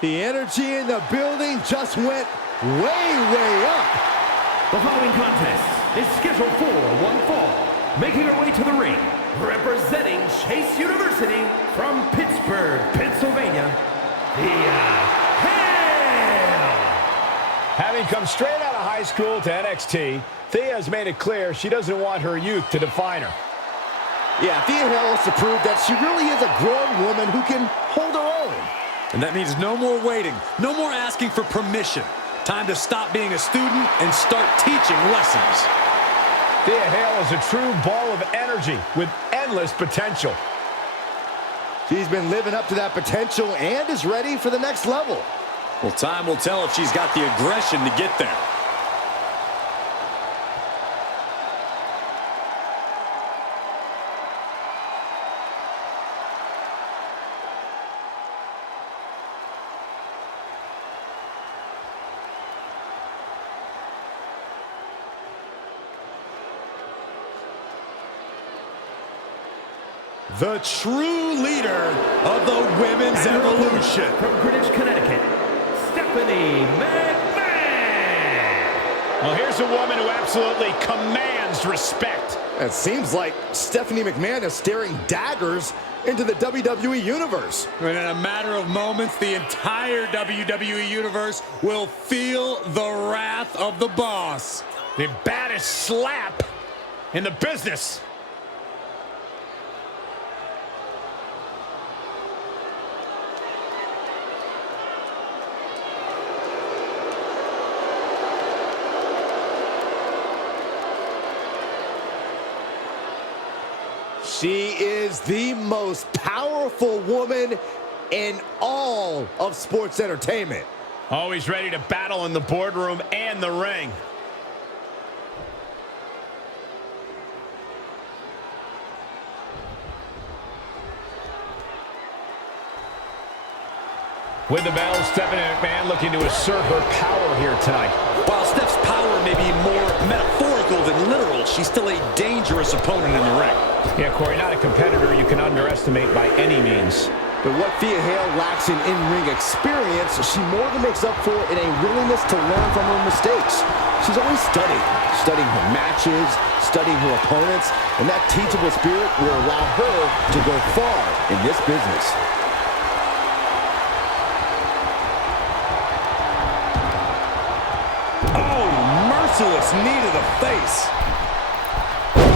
The energy in the building just went way up. The following contest is scheduled for one fall. Making her way to the ring, representing Chase University from Pittsburgh, Pennsylvania, Hale! Having come straight out of high school to NXT, Thea has made it clear she doesn't want her youth to define her. Yeah, Thea Hale has to prove that she really is a grown woman who can hold her own. And that means no more waiting, no more asking for permission. Time to stop being a student and start teaching lessons. Thea Hale is a true ball of energy with endless potential. She's been living up to that potential and is ready for the next level. Well, time will tell if she's got the aggression to get there. The true leader of the women's evolution. From Greenwich, Connecticut, Stephanie McMahon. Well, here's a woman who absolutely commands respect. It seems like Stephanie McMahon is staring daggers into the WWE Universe. And in a matter of moments, the entire WWE Universe will feel the wrath of the boss. The baddest slap in the business. She is the most powerful woman in all of sports entertainment. Always ready to battle in the boardroom and the ring. With the bell, Stephanie McMahon looking to assert her power here tonight. While Steph's power may be more metaphorical than literal, she's still a dangerous opponent in the ring. Yeah, Corey, not a competitor you can underestimate by any means. But what Thea Hale lacks in in-ring experience, she more than makes up for in a willingness to learn from her mistakes. She's always studying her matches, studying her opponents, and that teachable spirit will allow her to go far in this business. Merciless knee to the face.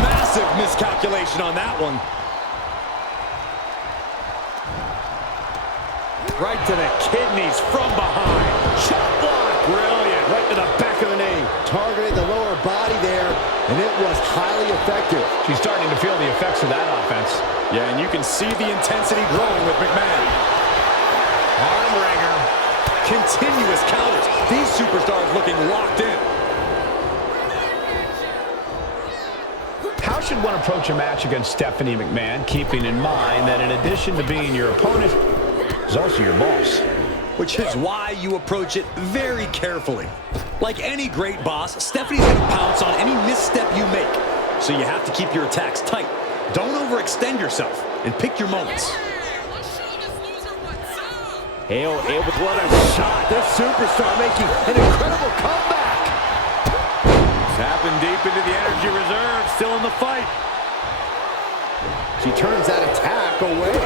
Massive miscalculation on that one. Right to the kidneys from behind. Shot block. Brilliant. Right to the back of the knee. Targeted the lower body there, and it was highly effective. She's starting to feel the effects of that offense. Yeah, and you can see the intensity growing with McMahon. Arm wringer. Continuous counters. These superstars looking locked in. How should one approach a match against Stephanie McMahon, keeping in mind that in addition to being your opponent, is also your boss? Which is why you approach it very carefully. Like any great boss, Stephanie's going to pounce on any misstep you make. So you have to keep your attacks tight. Don't overextend yourself and pick your moments. Hale able to let a shot. This superstar making an incredible comeback. Tapping deep into the energy reserve, still in the fight. She turns that attack away.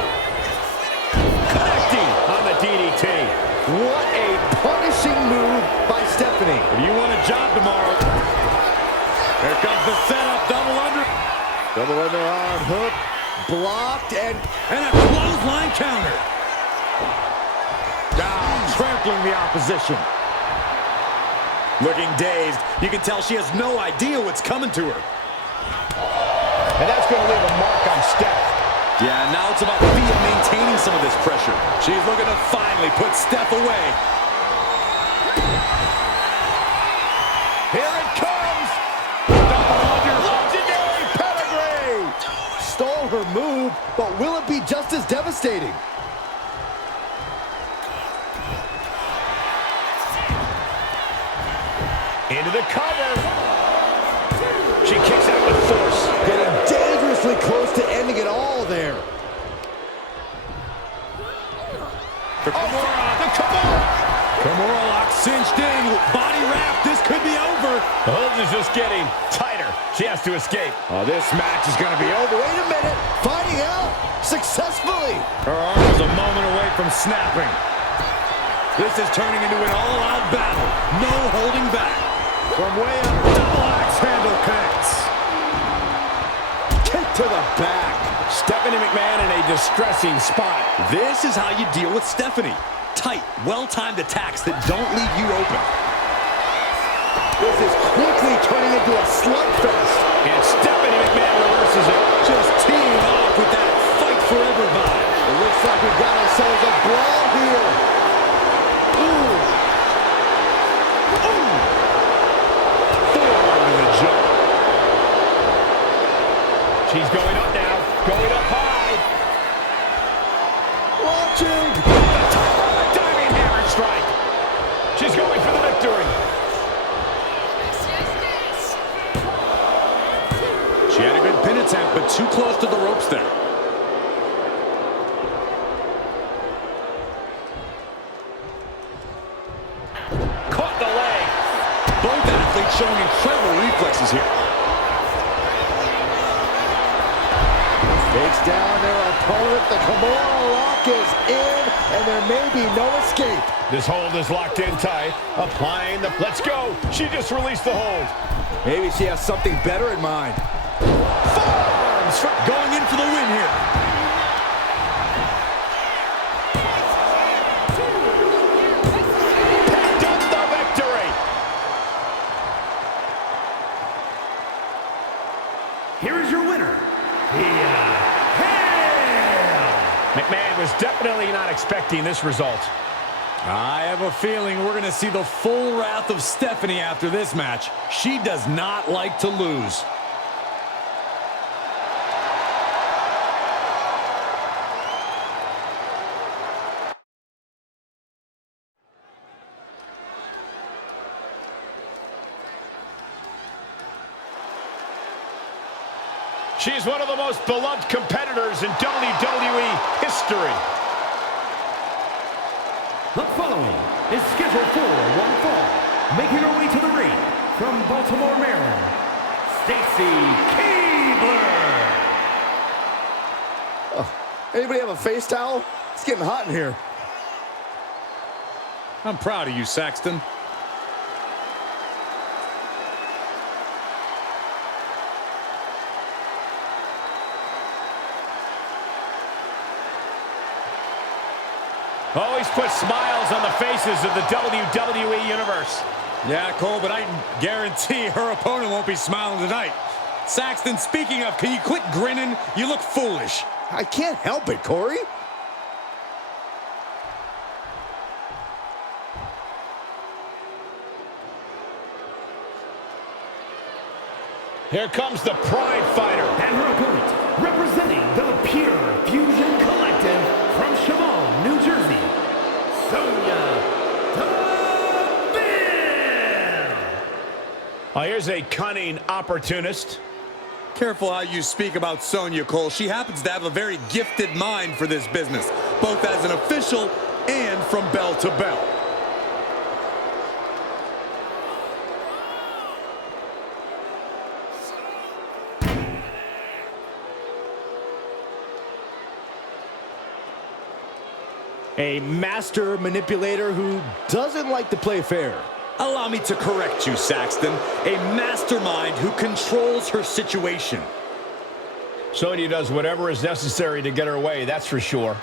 Connecting on the DDT. What a punishing move by Stephanie. If you want a job tomorrow, here comes the setup, double under. Double underarm hook, blocked, and a clothesline counter. trampling the opposition. Looking dazed, you can tell she has no idea what's coming to her. And that's going to leave a mark on Steph. Yeah, now it's about Thea maintaining some of this pressure. She's looking to finally put Steph away. Here it comes! Legendary pedigree! Stole her move, but will it be just as devastating? Into the cover. She kicks out with force. Getting dangerously close to ending it all there. The Kimura. cinched in, body wrap. This could be over. The hold is just getting tighter. She has to escape. Oh, this match is going to be over. Wait a minute. Finding out successfully. Her arm is a moment away from snapping. This is turning into an all-out battle. No holding back. From way up, double axe handle connects. Kick to the back. Stephanie McMahon in a distressing spot. This is how you deal with Stephanie. Tight, well-timed attacks that don't leave you open. This is quickly turning into a slugfest. And Stephanie McMahon reverses it. Just teeing off with that fight forever vibe. It looks like we've got ourselves a brawl here. Ooh. Ooh. Forearm to the jaw. She's going up now. Going up high. Launching. Diving hammer strike. She's going for the victory. She had a good pin attempt, but too close to the ropes there. Caught the leg. Both athletes showing incredible reflexes here. Takes down their opponent. The Kimura lock is in, and there may be no escape. This hold is locked in tight. Applying the... Let's go. She just released the hold. Maybe she has something better in mind. Forearms going in for the win here. Picked up the victory. Here is your winner, McMahon was definitely not expecting this result. I have a feeling we're going to see the full wrath of Stephanie after this match. She does not like to lose. She's one of the most beloved competitors in WWE history. The following is scheduled for one fall. Making her way to the ring from Baltimore, Maryland, Stacy Keibler. Anybody have a face towel? It's getting hot in here. I'm proud of you, Saxton. Always put smiles on the faces of the WWE Universe. Yeah, Cole, but I guarantee her opponent won't be smiling tonight. Saxton, speaking of, can you quit grinning? You look foolish. I can't help it, Corey. Here comes the Pride Fighter. And her opponent, representing the Pure Fusion Collective from Chemung, New Jersey, Sonya Deville. Oh, here's a cunning opportunist. Careful how you speak about Sonya, Cole. She happens to have a very gifted mind for this business, both as an official and from bell to bell. A master manipulator who doesn't like to play fair. Allow me to correct you, Saxton. A mastermind who controls her situation. Sonya does whatever is necessary to get her way, that's for sure.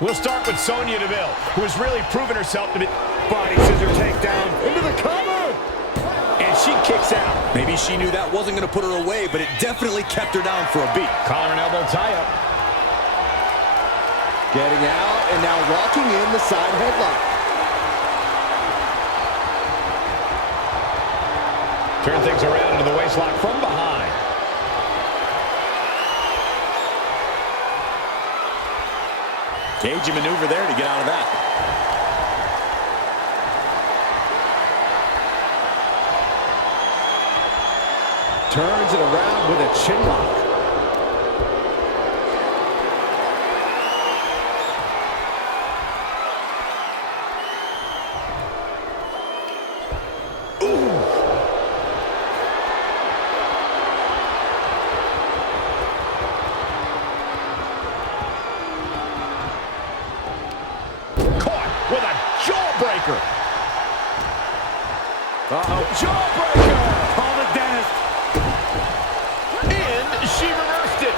We'll start with Sonya Deville, who has really proven herself to be... Body scissor takedown. Into the cover! And she kicks out. Maybe she knew that wasn't going to put her away, but it definitely kept her down for a beat. Collar and elbow tie-up. Getting out and now locking in the side headlock. Turn things around into the waistlock from behind. Cagey maneuver there to get out of that. Turns it around with a chin lock. with a jawbreaker. Uh-oh. Jawbreaker! Call the dentist. And she reversed it.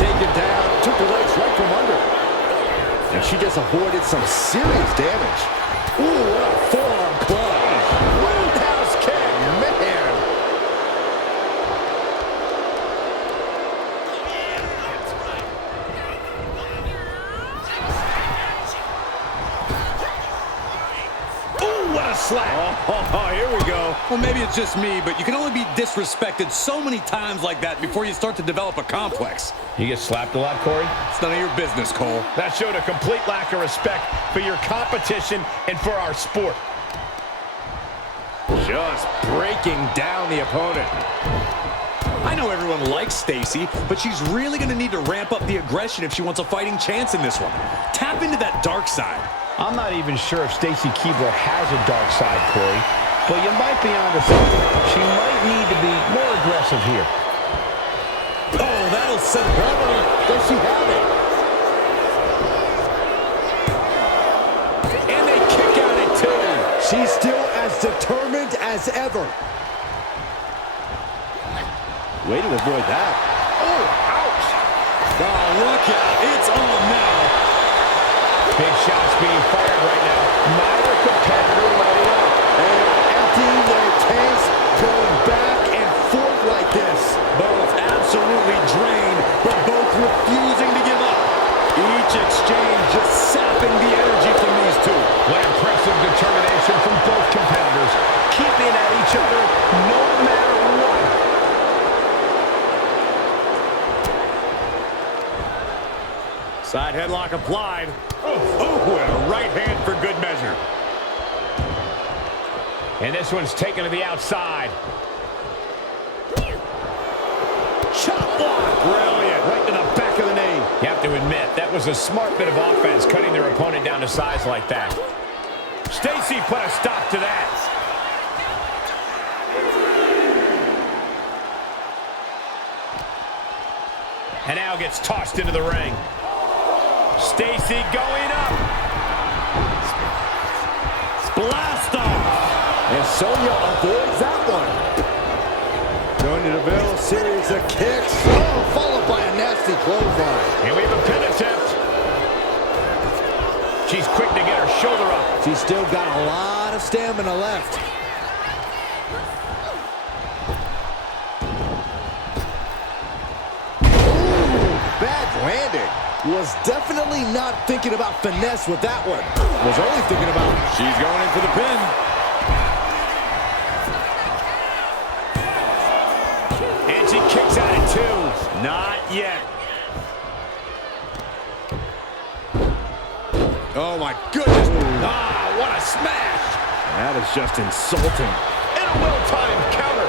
Taken down, took the legs right from under. And she just avoided some serious damage. Ooh, what a forearm club. Roundhouse kick, man. Ooh, what a slap. Oh, here we go. Well, maybe it's just me, but you can only be disrespected so many times like that before you start to develop a complex. You get slapped a lot, Corey? It's none of your business, Cole. That showed a complete lack of respect for your competition and for our sport. Just breaking down the opponent. I know everyone likes Stacy, but she's really going to need to ramp up the aggression if she wants a fighting chance in this one. Tap into that dark side. I'm not even sure if Stacy Keibler has a dark side, Corey, but you might be onto something. She might need to be more aggressive here. Oh, that'll set her up. Does she have it? And they kick out at two. She's still as determined as ever. Way to avoid that. Oh, ouch. Oh, look out. It's on now. Big shots being fired right now. Neither competitor letting up. And emptying their tanks, going back and forth like this. Both absolutely drained, but both refusing to give up. Each exchange just sapping the energy from these two. What impressive determination from both competitors, keeping at each other no matter what. Side headlock applied. Oh, and a right hand for good measure. And this one's taken to the outside. Chop block. Brilliant. Right to the back of the knee. You have to admit, that was a smart bit of offense, cutting their opponent down to size like that. Stacy put a stop to that. And now gets tossed into the ring. Stacy going up. Blast off. And Sonya avoids that one. Going to Deville, series of kicks. Oh, followed by a nasty clothesline. And we have a pin attempt. She's quick to get her shoulder up. She's still got a lot of stamina left. Bad landing. Was definitely not thinking about finesse with that one. Was only thinking about... She's going in for the pin. And she kicks out at two. Not yet. Oh, my goodness. Ah, what a smash. That is just insulting. And a well-timed counter.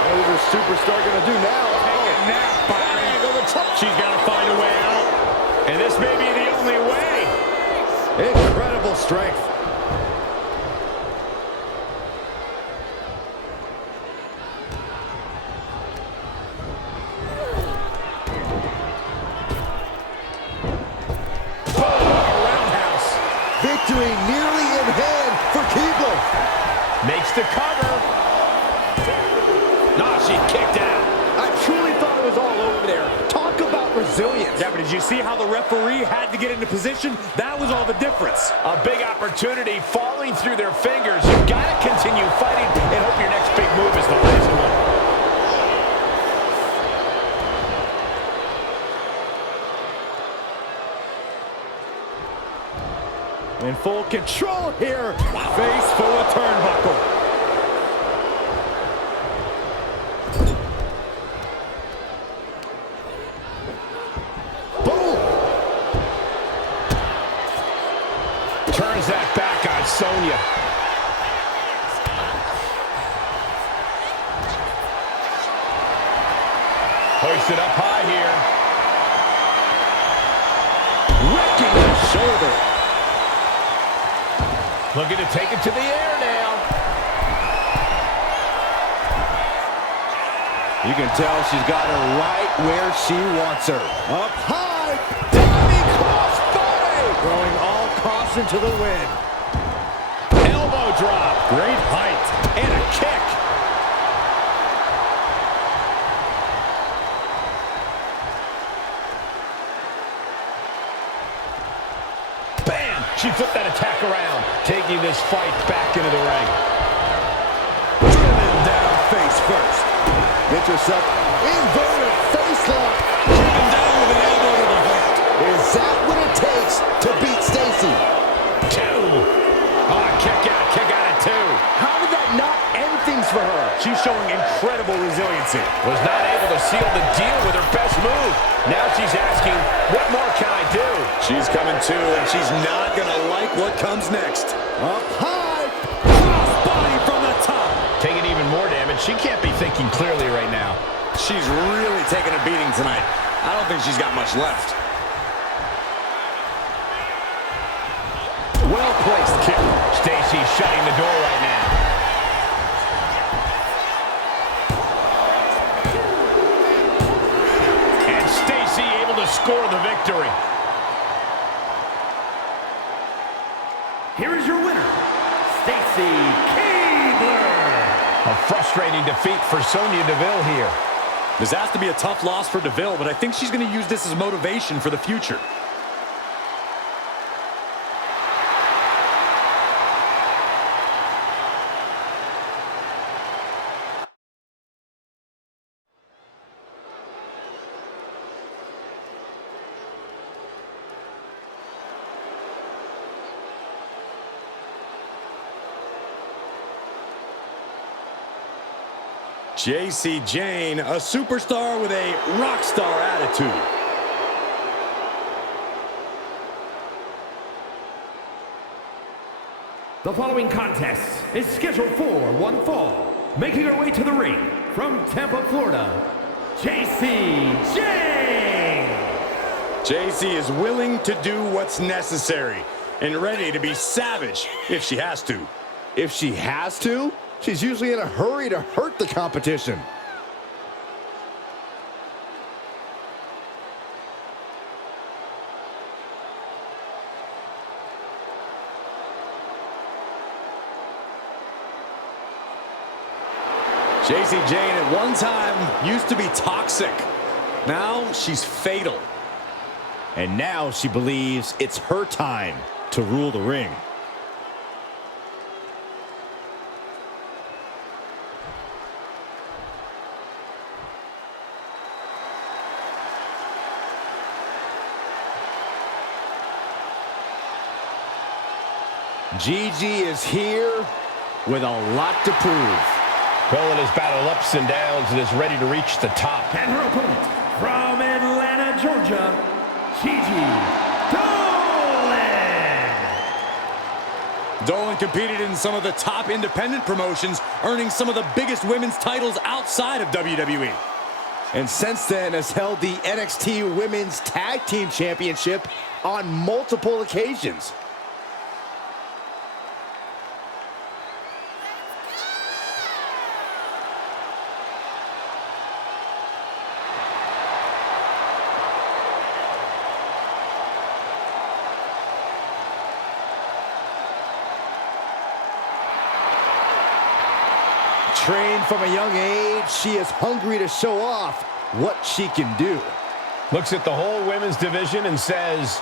What is this superstar going to do now? Now, she's got to find a way out. And this may be the only way. Incredible strength. Roundhouse. Victory nearly in hand for Keibler. Makes the cover. Nah, she kicked out. I truly thought it was all over there. Talk about resilience. Yeah, but did you see how the referee had to get into position? That was all the difference. A big opportunity falling through their fingers. You've got to continue fighting and hope your next big move is the last one. In full control here. Face full of turnbuckle. Turns that back on Sonya. Hoisted up high here. Wrecking the shoulder. Looking to take it to the air now. You can tell she's got her right where she wants her. Up high. caution to the wind. Elbow drop. Great height. And a kick. Bam! She flipped that attack around, taking this fight back into the ring. Driven down face first. Gets herself inverted face lock. Driven down with an elbow to the heart. Is that what it takes to beat Stacy? 2. Oh, kick out at 2. How did that not end things for her? She's showing incredible resiliency. Was not able to seal the deal with her best move. Now she's asking, what more can I do? She's coming to, and she's not going to like what comes next. Up high. Cross body from the top. Taking even more damage. She can't be thinking clearly right now. She's really taking a beating tonight. I don't think she's got much left. Well-placed kick. Stacy shutting the door right now. And Stacy able to score the victory. Here is your winner, Stacy Keibler. A frustrating defeat for Sonya Deville here. This has to be a tough loss for Deville, but I think she's going to use this as motivation for the future. J.C. Jane, a superstar with a rock star attitude. The following contest is scheduled for one fall. Making her way to the ring from Tampa, Florida, J.C. Jane. J.C. is willing to do what's necessary and ready to be savage if she has to. If she has to, she's usually in a hurry to hurt the competition. J.C. Jane at one time used to be toxic. Now she's fatal. And now she believes it's her time to rule the ring. Gigi is here with a lot to prove. Going his battle ups and downs and is ready to reach the top. And her opponent from Atlanta, Georgia, Gigi Dolan. Dolan competed in some of the top independent promotions, earning some of the biggest women's titles outside of WWE. And since then has held the NXT Women's Tag Team Championship on multiple occasions. Trained from a young age, she is hungry to show off what she can do. Looks at the whole women's division and says,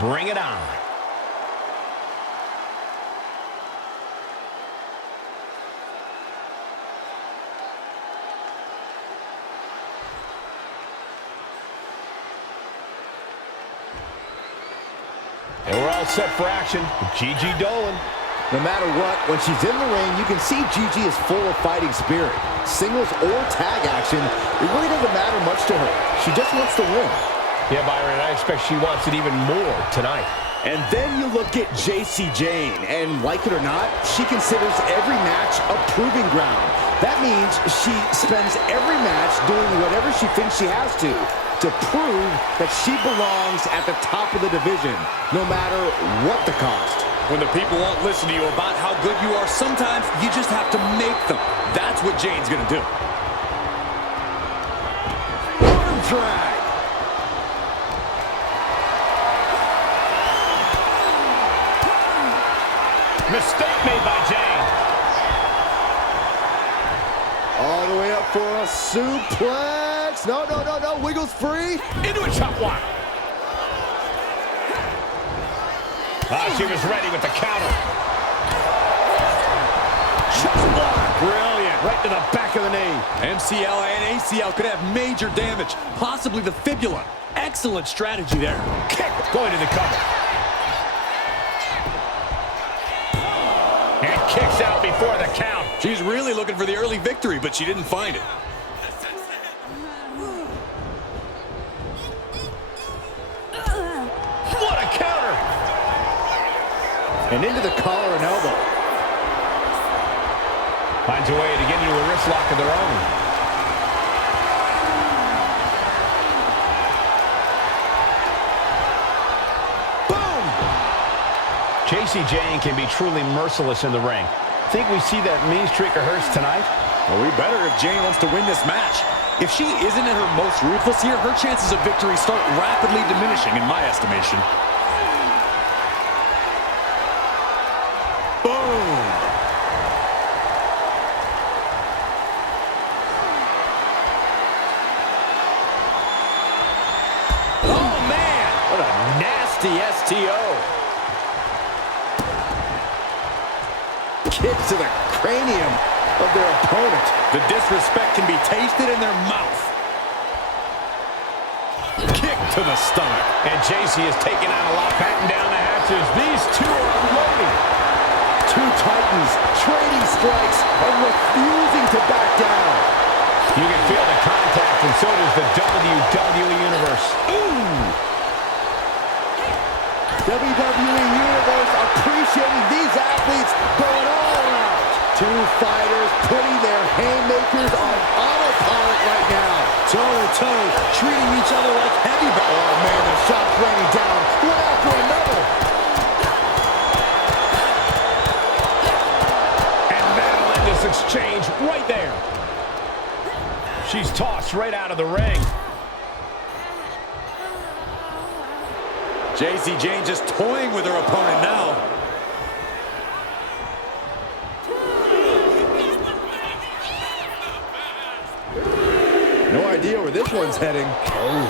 bring it on. And we're all set for action with Gigi Dolan. No matter what, when she's in the ring, you can see Gigi is full of fighting spirit. Singles or tag action, it really doesn't matter much to her. She just wants to win. Yeah, Byron, I expect she wants it even more tonight. And then you look at J.C. Jane, and like it or not, she considers every match a proving ground. That means she spends every match doing whatever she thinks she has to prove that she belongs at the top of the division, no matter what the cost. When the people won't listen to you about how good you are, sometimes you just have to make them. That's what Jane's gonna do. Arm drag. Mistake made by Jane. All the way up for a suplex. No, no, no, no. Wiggles free. Into a chop block. She was ready with the counter. Chop block. Brilliant. Right to the back of the knee. MCL and ACL could have major damage, possibly the fibula. Excellent strategy there. Kick. Going to the cover. And kicks out before the count. She's really looking for the early victory, but she didn't find it. What a counter! And into the collar and elbow. Finds a way to get into a wrist lock of their own. Boom! Jacy Jayne can be truly merciless in the ring. Think we see that mean streak of hers tonight? Well, we better if Jayne wants to win this match. If she isn't at her most ruthless here, her chances of victory start rapidly diminishing, in my estimation. Boom! Oh, man! What a nasty STO. Kick to the cranium of their opponent. The disrespect can be tasted in their mouth. Kick to the stomach. And Jacy is taking on a lot. Batten down the hatches. These two are unloading. Two titans trading strikes and refusing to back down. You can feel the contact, and so does the WWE Universe. WWE Universe appreciating these athletes going all out. Two fighters putting their haymakers on autopilot right now. Toe-to-toe, treating each other like heavyweights. Oh, man, the shots raining down one after another. And that'll end this exchange right there. She's tossed right out of the ring. Jacy Jayne just toying with her opponent now. No idea where this one's heading. Oh.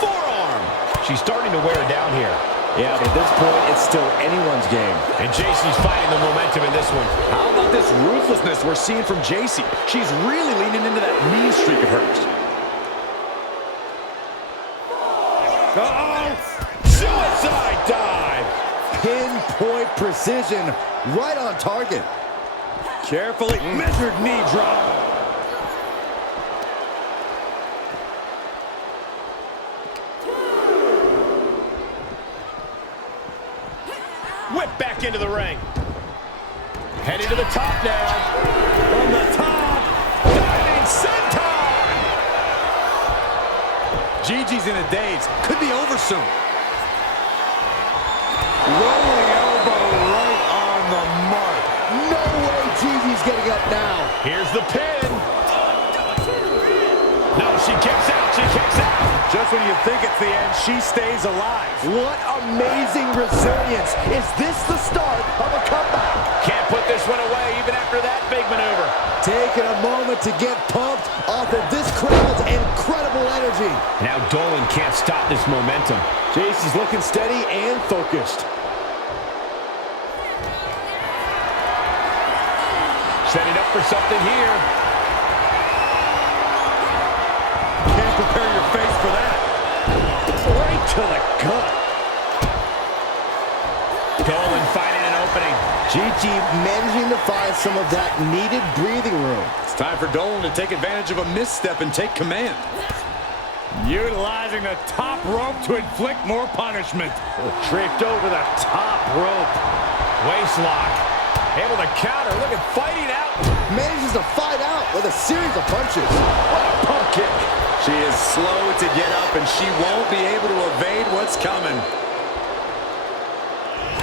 Forearm. She's starting to wear down here. Yeah, but at this point, it's still anyone's game. And Jacy's finding the momentum in this one. How about this ruthlessness we're seeing from Jacy? She's really leaning into that mean streak of hers. Uh-oh! Suicide dive! Pinpoint precision, right on target. Carefully measured knee drop. Whip back into the ring. Heading to the top now. From the top, diving senton! Gigi's in a daze. Could be over soon. Rolling elbow right on the mark. No way Gigi's getting up now. Here's the pin. No, she kicks out. She kicks out. Just when you think it's the end, she stays alive. What amazing resilience. Is this the start of a comeback? Can't put this one away even after that big maneuver. Taking a moment to get pumped off of this crowd's incredible energy. Now Dolan can't stop this momentum. Jacy's looking steady and focused. Setting up for something here. Can't prepare your face for that. Right to the gut. Dolan finding an opening. Gigi managing to find some of that needed breathing room. It's time for Dolan to take advantage of a misstep and take command. Utilizing the top rope to inflict more punishment. Draped over the top rope. Waist lock. Able to counter. Look at fighting out. Manages to fight out with a series of punches. What a pump kick. She is slow to get up, and she won't be able to evade what's coming.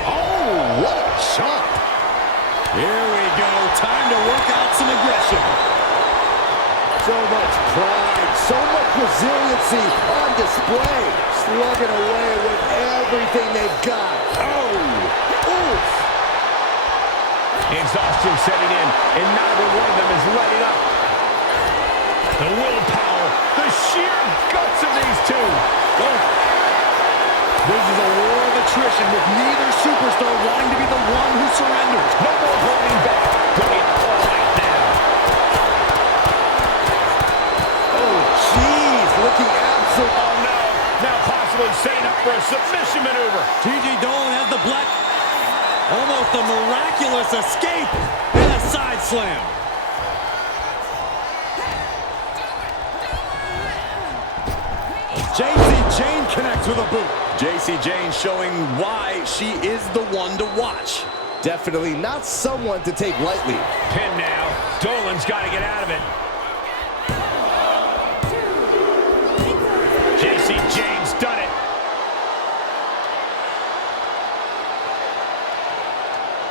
Oh, what a chop. Here we go. Time to work out some aggression. So much pride, so much resiliency on display. Slugging away with everything they've got. Oh, oof. Exhaustion setting in, and neither one of them is letting up. The willpower, the sheer guts of these two. Oh. This is a war of attrition with neither superstar wanting to be the one who surrenders. No more holding back. Going all out now. Oh, jeez. Looking absolute. Oh, no. Now possibly setting up for a submission maneuver. Gigi Dolan has the black. Almost a miraculous escape and a side slam. JC Jane connects with a boot. JC Jane showing why she is the one to watch. Definitely not someone to take lightly. Pin now. Dolan's got to get out of it. JC Jane's done it.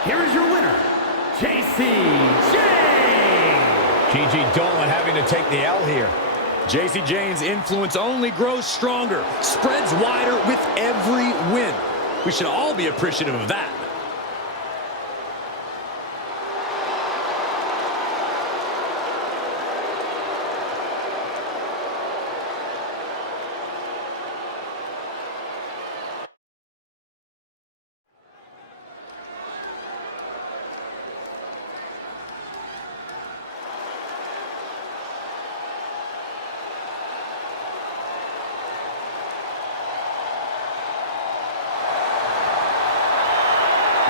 Here is your winner, JC Jane. Gigi Dolan having to take the L here. JC Jane's influence only grows stronger, spreads wider with every win. We should all be appreciative of that.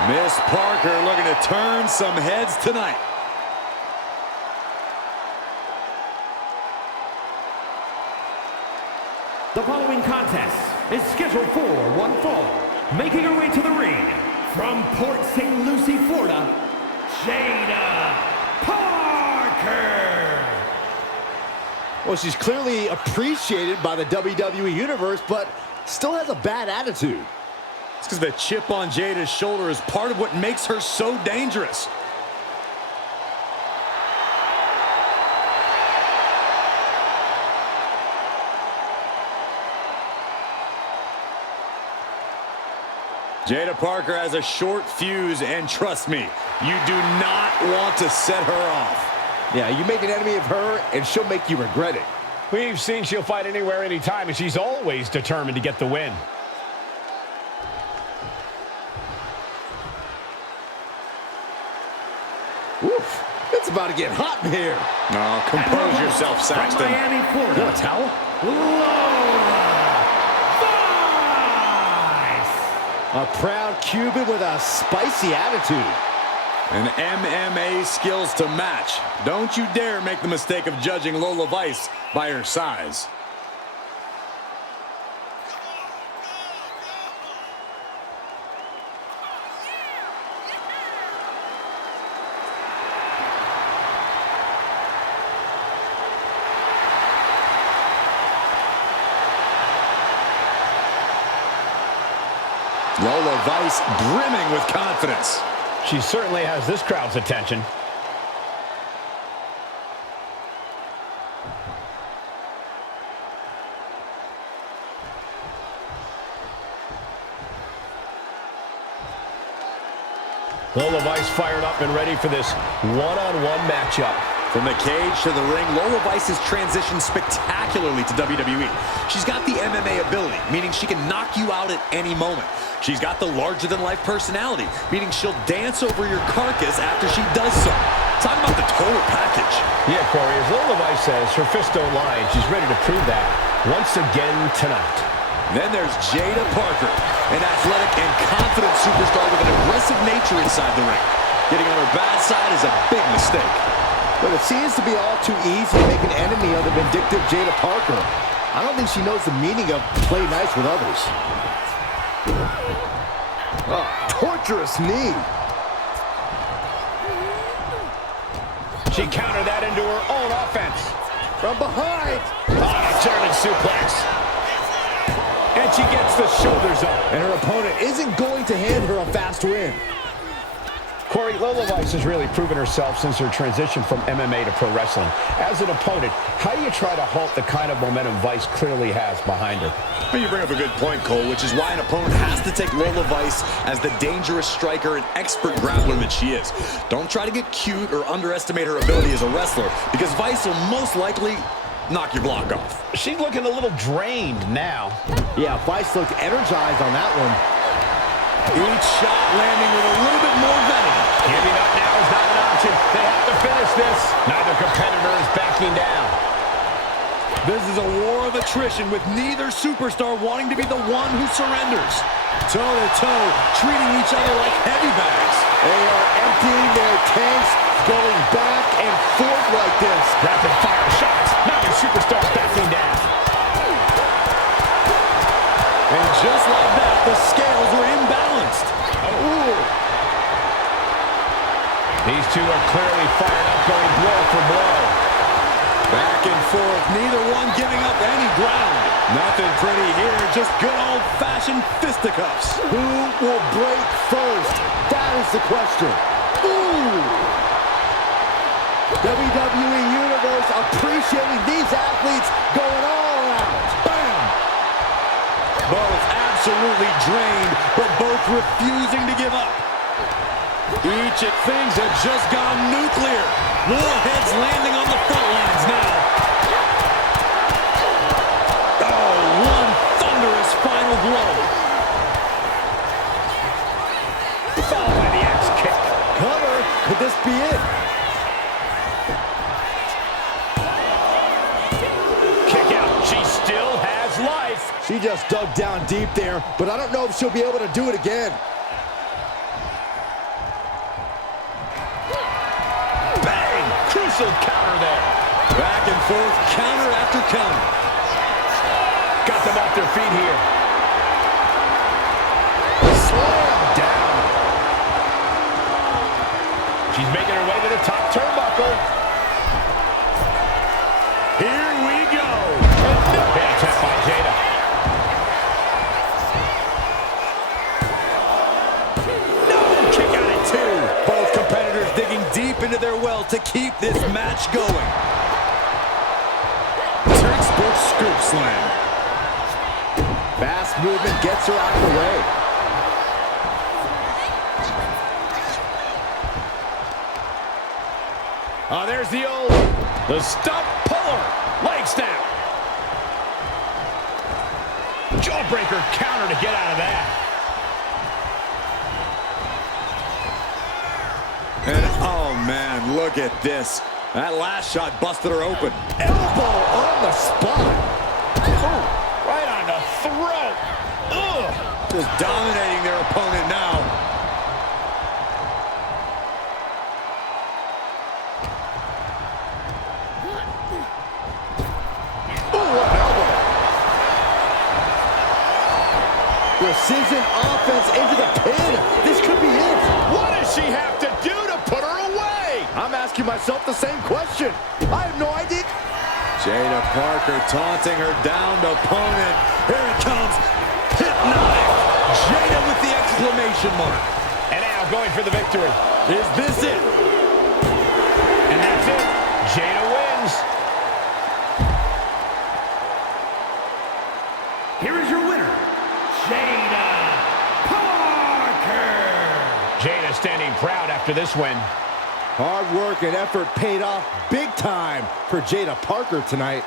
Miss Parker looking to turn some heads tonight. The following contest is scheduled for one fall. Making her way to the ring from Port St. Lucie, Florida, Jada Parker. Well, she's clearly appreciated by the WWE Universe, but still has a bad attitude. It's because the chip on Jada's shoulder is part of what makes her so dangerous. Jada Parker has a short fuse, and trust me, you do not want to set her off. Yeah, you make an enemy of her, and she'll make you regret it. We've seen she'll fight anywhere, anytime, and she's always determined to get the win. Oof, it's about to get hot in here. Oh, compose yourself, Saxton. From Miami, Florida. You want a towel? Lola Vice. A proud Cuban with a spicy attitude. And MMA skills to match. Don't you dare make the mistake of judging Lola Vice by her size. Lola Vice brimming with confidence. She certainly has this crowd's attention. Lola Vice fired up and ready for this one-on-one matchup. From the cage to the ring, Lola Vice has transitioned spectacularly to WWE. She's got the MMA ability, meaning she can knock you out at any moment. She's got the larger-than-life personality, meaning she'll dance over your carcass after she does so. Talk about the total package. Yeah, Corey, as Lola Vice says, her fists don't lie, and she's ready to prove that once again tonight. Then there's Jada Parker, an athletic and confident superstar with an aggressive nature inside the ring. Getting on her bad side is a big mistake. But it seems to be all too easy to make an enemy of the vindictive Jada Parker. I don't think she knows the meaning of play nice with others. Oh, torturous knee. She countered that into her own offense. From behind. On a German suplex. And she gets the shoulders up. And her opponent isn't going to hand her a fast win. Corey, Lola Vice has really proven herself since her transition from MMA to pro wrestling. As an opponent, how do you try to halt the kind of momentum Vice clearly has behind her? Well, you bring up a good point, Cole, which is why an opponent has to take Lola Vice as the dangerous striker and expert grappler that she is. Don't try to get cute or underestimate her ability as a wrestler, because Vice will most likely knock your block off. She's looking a little drained now. Yeah, Vice looked energized on that one. Each shot landing with a little bit more vetting. Giving up now is not an option. They have to finish this. Neither competitor is backing down. This is a war of attrition with neither superstar wanting to be the one who surrenders. Toe-to-toe, treating each other like heavy bags. They are emptying their tanks, going back and forth like this. Rapid fire shots. Neither superstar backing down. And just like that, the scales were imbalanced. Ooh. These two are clearly fired up, going blow for blow. Back and forth, neither one giving up any ground. Nothing pretty here, just good old-fashioned fisticuffs. Who will break first? That is the question. Ooh! WWE Universe appreciating these athletes going all out. Bam! Both absolutely drained, but both refusing to give up. Each at things have just gone nuclear. Warheads landing on the front lines now. Oh, one thunderous final blow. Followed by the axe kick. Cover. Could this be it? Kick out. She still has life. She just dug down deep there, but I don't know if she'll be able to do it again. Bang! Crucial counter there. Back and forth, counter after counter. Got them off their feet here. Slam down. She's making her way to the top turnbuckle. Here we go. Big attempt by Jada. No! Kick out at two. Both competitors digging deep into their well to keep this match going. Textbook scoop slam. Fast movement gets her out of the way. Oh, there's the stump puller. Leg snap. Jawbreaker counter to get out of that. And oh man, look at this. That last shot busted her open. Elbow on the spot. Ooh, right on the throat. Ugh. Just dominating their opponent now. Precision offense into the pin. This could be it. What does she have to do to put her away? I'm asking myself the same question. I have no idea. Jada Parker taunting her downed opponent. Here it comes. Hypnotic. Jada with the exclamation mark. And now going for the victory. Is this it? And that's it. Jada wins. Here is your winner, Jada Parker. Jada standing proud after this win. Hard work and effort paid off big time for Jada Parker tonight.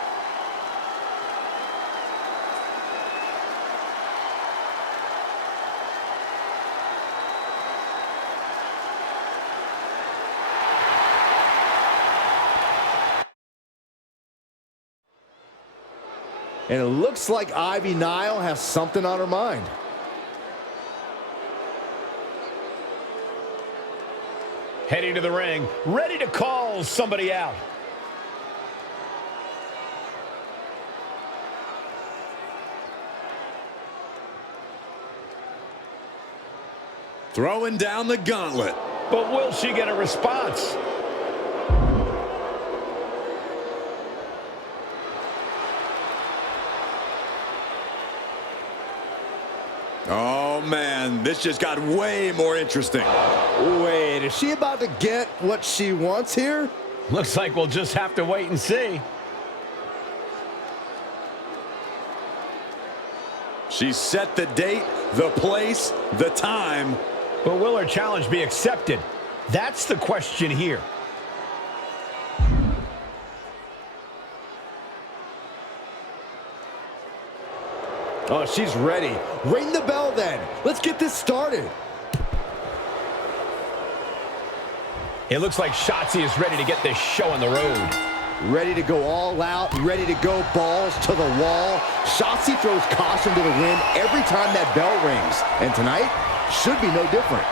And it looks like Ivy Nile has something on her mind. Heading to the ring, ready to call somebody out. Throwing down the gauntlet. But will she get a response? Oh, man, this just got way more interesting. Wait, is she about to get what she wants here? Looks like we'll just have to wait and see. She set the date, the place, the time. But will her challenge be accepted? That's the question here. Oh, she's ready. Ring the bell then. Let's get this started. It looks like Shotzi is ready to get this show on the road. Ready to go all out, ready to go balls to the wall. Shotzi throws caution to the wind every time that bell rings. And tonight should be no different.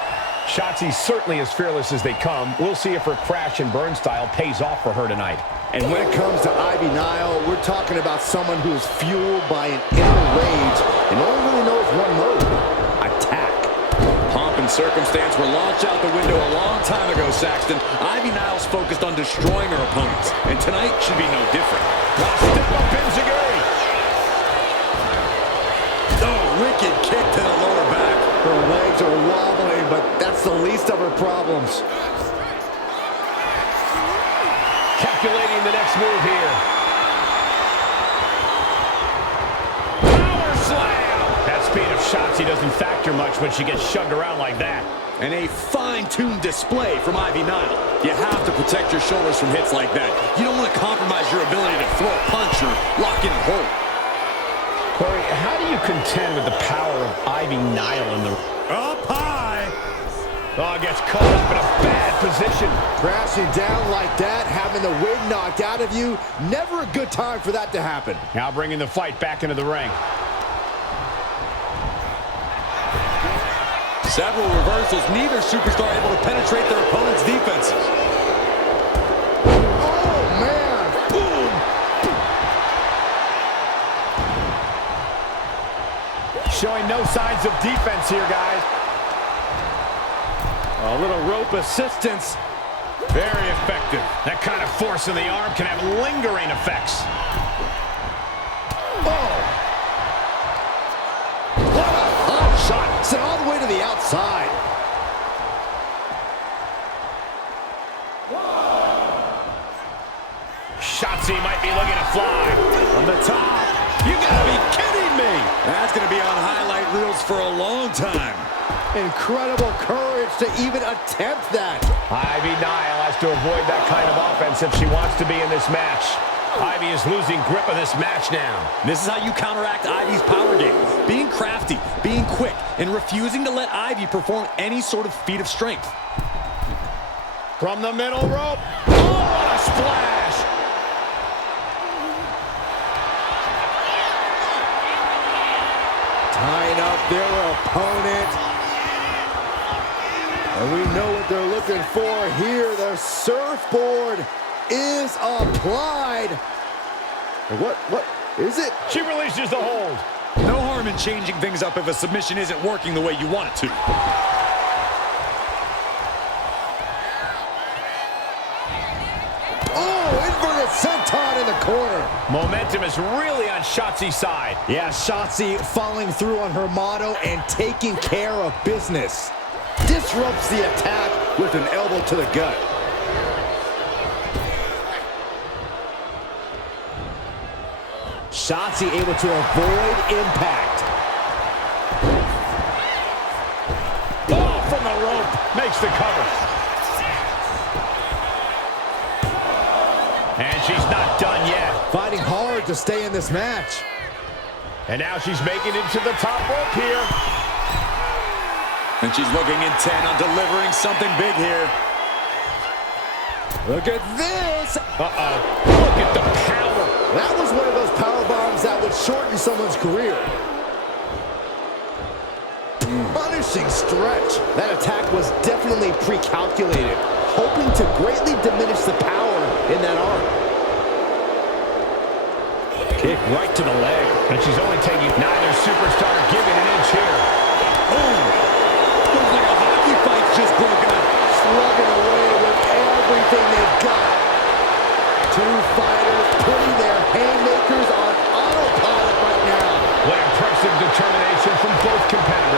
Shotzi certainly as fearless as they come. We'll see if her crash and burn style pays off for her tonight. And when it comes to Ivy Nile, we're talking about someone who is fueled by an inner rage and only really knows one mode: attack. Pomp and circumstance were launched out the window a long time ago, Saxton. Ivy Nile's focused on destroying her opponents, and tonight should be no different. Step up enziguri. Oh, wicked kick to the lower back. Her legs are wobbling, but that's the least of her problems. Calculating the next move here. Power slam! That speed of Shotzi doesn't factor much when she gets shoved around like that. And a fine-tuned display from Ivy Nile. You have to protect your shoulders from hits like that. You don't want to compromise your ability to throw a punch or lock in a hold. Corey, how do you contend with the power of Ivy Nile in the... Up high! Oh, gets caught up in a bad position. Crashing down like that, having the wind knocked out of you, never a good time for that to happen. Now bringing the fight back into the ring. Several reversals, neither superstar able to penetrate their opponent's defenses. Oh, man! Boom! Showing no signs of defense here, guys. A little rope assistance. Very effective. That kind of force in the arm can have lingering effects. Oh! What a hot shot! Sent all the way to the outside. Shotzi might be looking to fly. On the top. You gotta be kidding me! That's gonna be on highlight reels for a long time. Incredible courage to even attempt that. Ivy Nile has to avoid that kind of offense if she wants to be in this match. Ivy is losing grip of this match now. This is how you counteract Ivy's power game. Being crafty, being quick, and refusing to let Ivy perform any sort of feat of strength. From the middle rope. Oh, what a splash! Tying up their opponent. And we know what they're looking for here. The surfboard is applied. What is it? She releases the hold. No harm in changing things up if a submission isn't working the way you want it to. Oh, inverted senton in the corner. Momentum is really on Shotzi's side. Yeah, Shotzi following through on her motto and taking care of business. Disrupts the attack with an elbow to the gut. Shotzi able to avoid impact. Oh, from the rope. Makes the cover. And she's not done yet. Fighting hard to stay in this match. And now she's making it to the top rope here. And she's looking intent on delivering something big here. Look at this. Uh-oh. Look at the power. That was one of those power bombs that would shorten someone's career. Punishing stretch. That attack was definitely pre-calculated, hoping to greatly diminish the power in that arm. Kick right to the leg. And she's only taking neither superstar giving an inch here. Boom! Looks like a hockey fight's just broken up. Slugging away with everything they've got. Two fighters putting their haymakers on autopilot right now. What impressive determination from both competitors.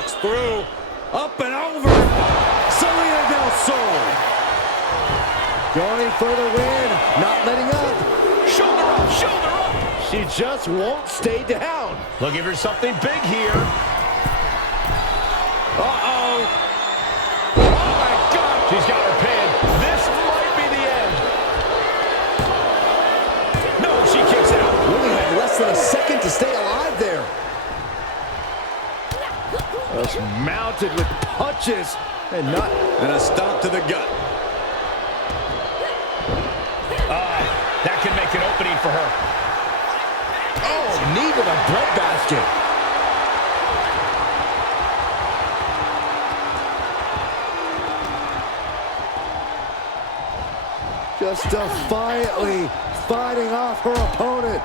Ducks through. Up and over. Selena Del Sol. Going for the win. Not letting up. Shoulder up, shoulder up. She just won't stay down. Looking for something big here. Uh-oh. Oh, my God. She's got her pinned. This might be the end. No, she kicks out. Only had less than a second to stay alive there. Just mounted with punches and not. And a stomp to the gut. That can make an opening for her. Oh, knee to the breadbasket. Just defiantly fighting off her opponent.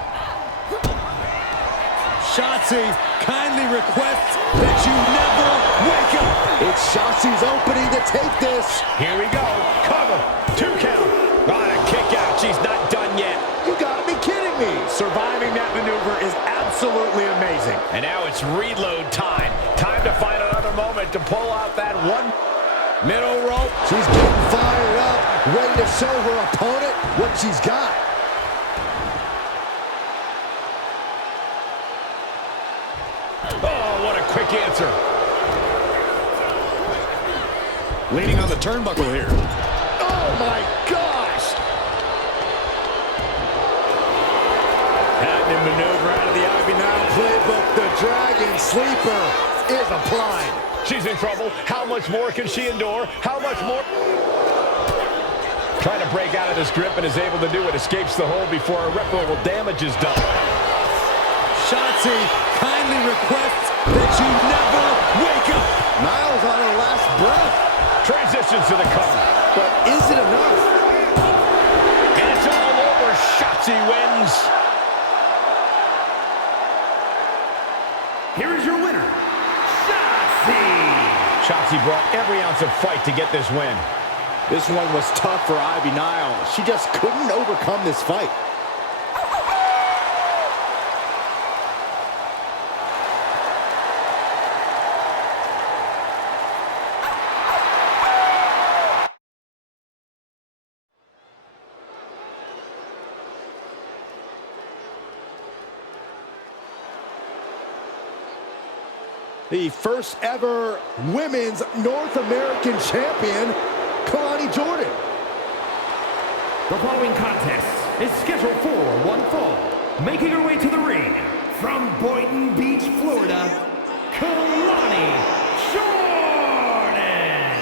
Shotzi kindly requests that you never wake up. It's Shotzi's opening to take this. Here we go. Cover. 2 count. On a kick out. She's not done yet. You gotta be kidding me. Surviving that maneuver is absolutely amazing. And now it's reload time. Time to find another moment to pull out that one. Middle rope. She's getting fired up, ready to show her opponent what she's got. Oh, what a quick answer. Leaning on the turnbuckle here. Oh my gosh! Having maneuver out of the Ivy Nile Playbook, the Dragon Sleeper is applied. She's in trouble. How much more can she endure? How much more? Trying to break out of this grip and is able to do it. Escapes the hold before irreparable damage is done. Shotzi kindly requests that you never wake up. Niles on her last breath. Transitions to the cover. But is it enough? And it's all over. Shotzi wins. Here is your winner, Shotzi. Shotzi brought every ounce of fight to get this win. This one was tough for Ivy Nile. She just couldn't overcome this fight. The first ever Women's North American Champion, Kalani Jordan. The following contest is scheduled for one fall. Making her way to the ring from Boynton Beach, Florida, Kalani Jordan.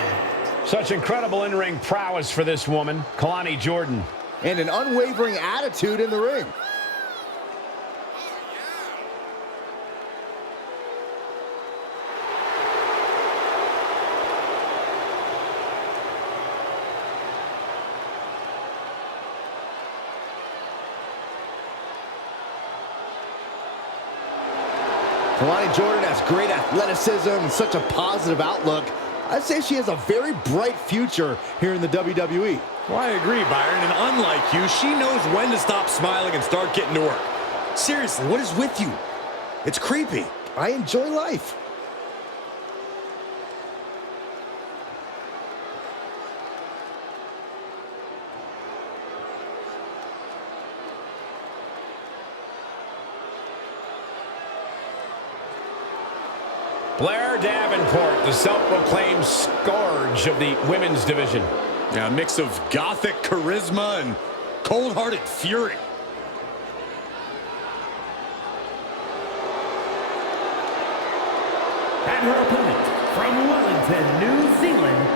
Such incredible in-ring prowess for this woman, Kalani Jordan. And an unwavering attitude in the ring. Kalani Jordan has great athleticism and such a positive outlook. I'd say she has a very bright future here in the WWE. Well, I agree, Byron, and unlike you, she knows when to stop smiling and start getting to work. Seriously, what is with you? It's creepy. I enjoy life. Blair Davenport, the self-proclaimed scourge of the women's division. Yeah, a mix of gothic charisma and cold-hearted fury. And her opponent from Wellington, New Zealand,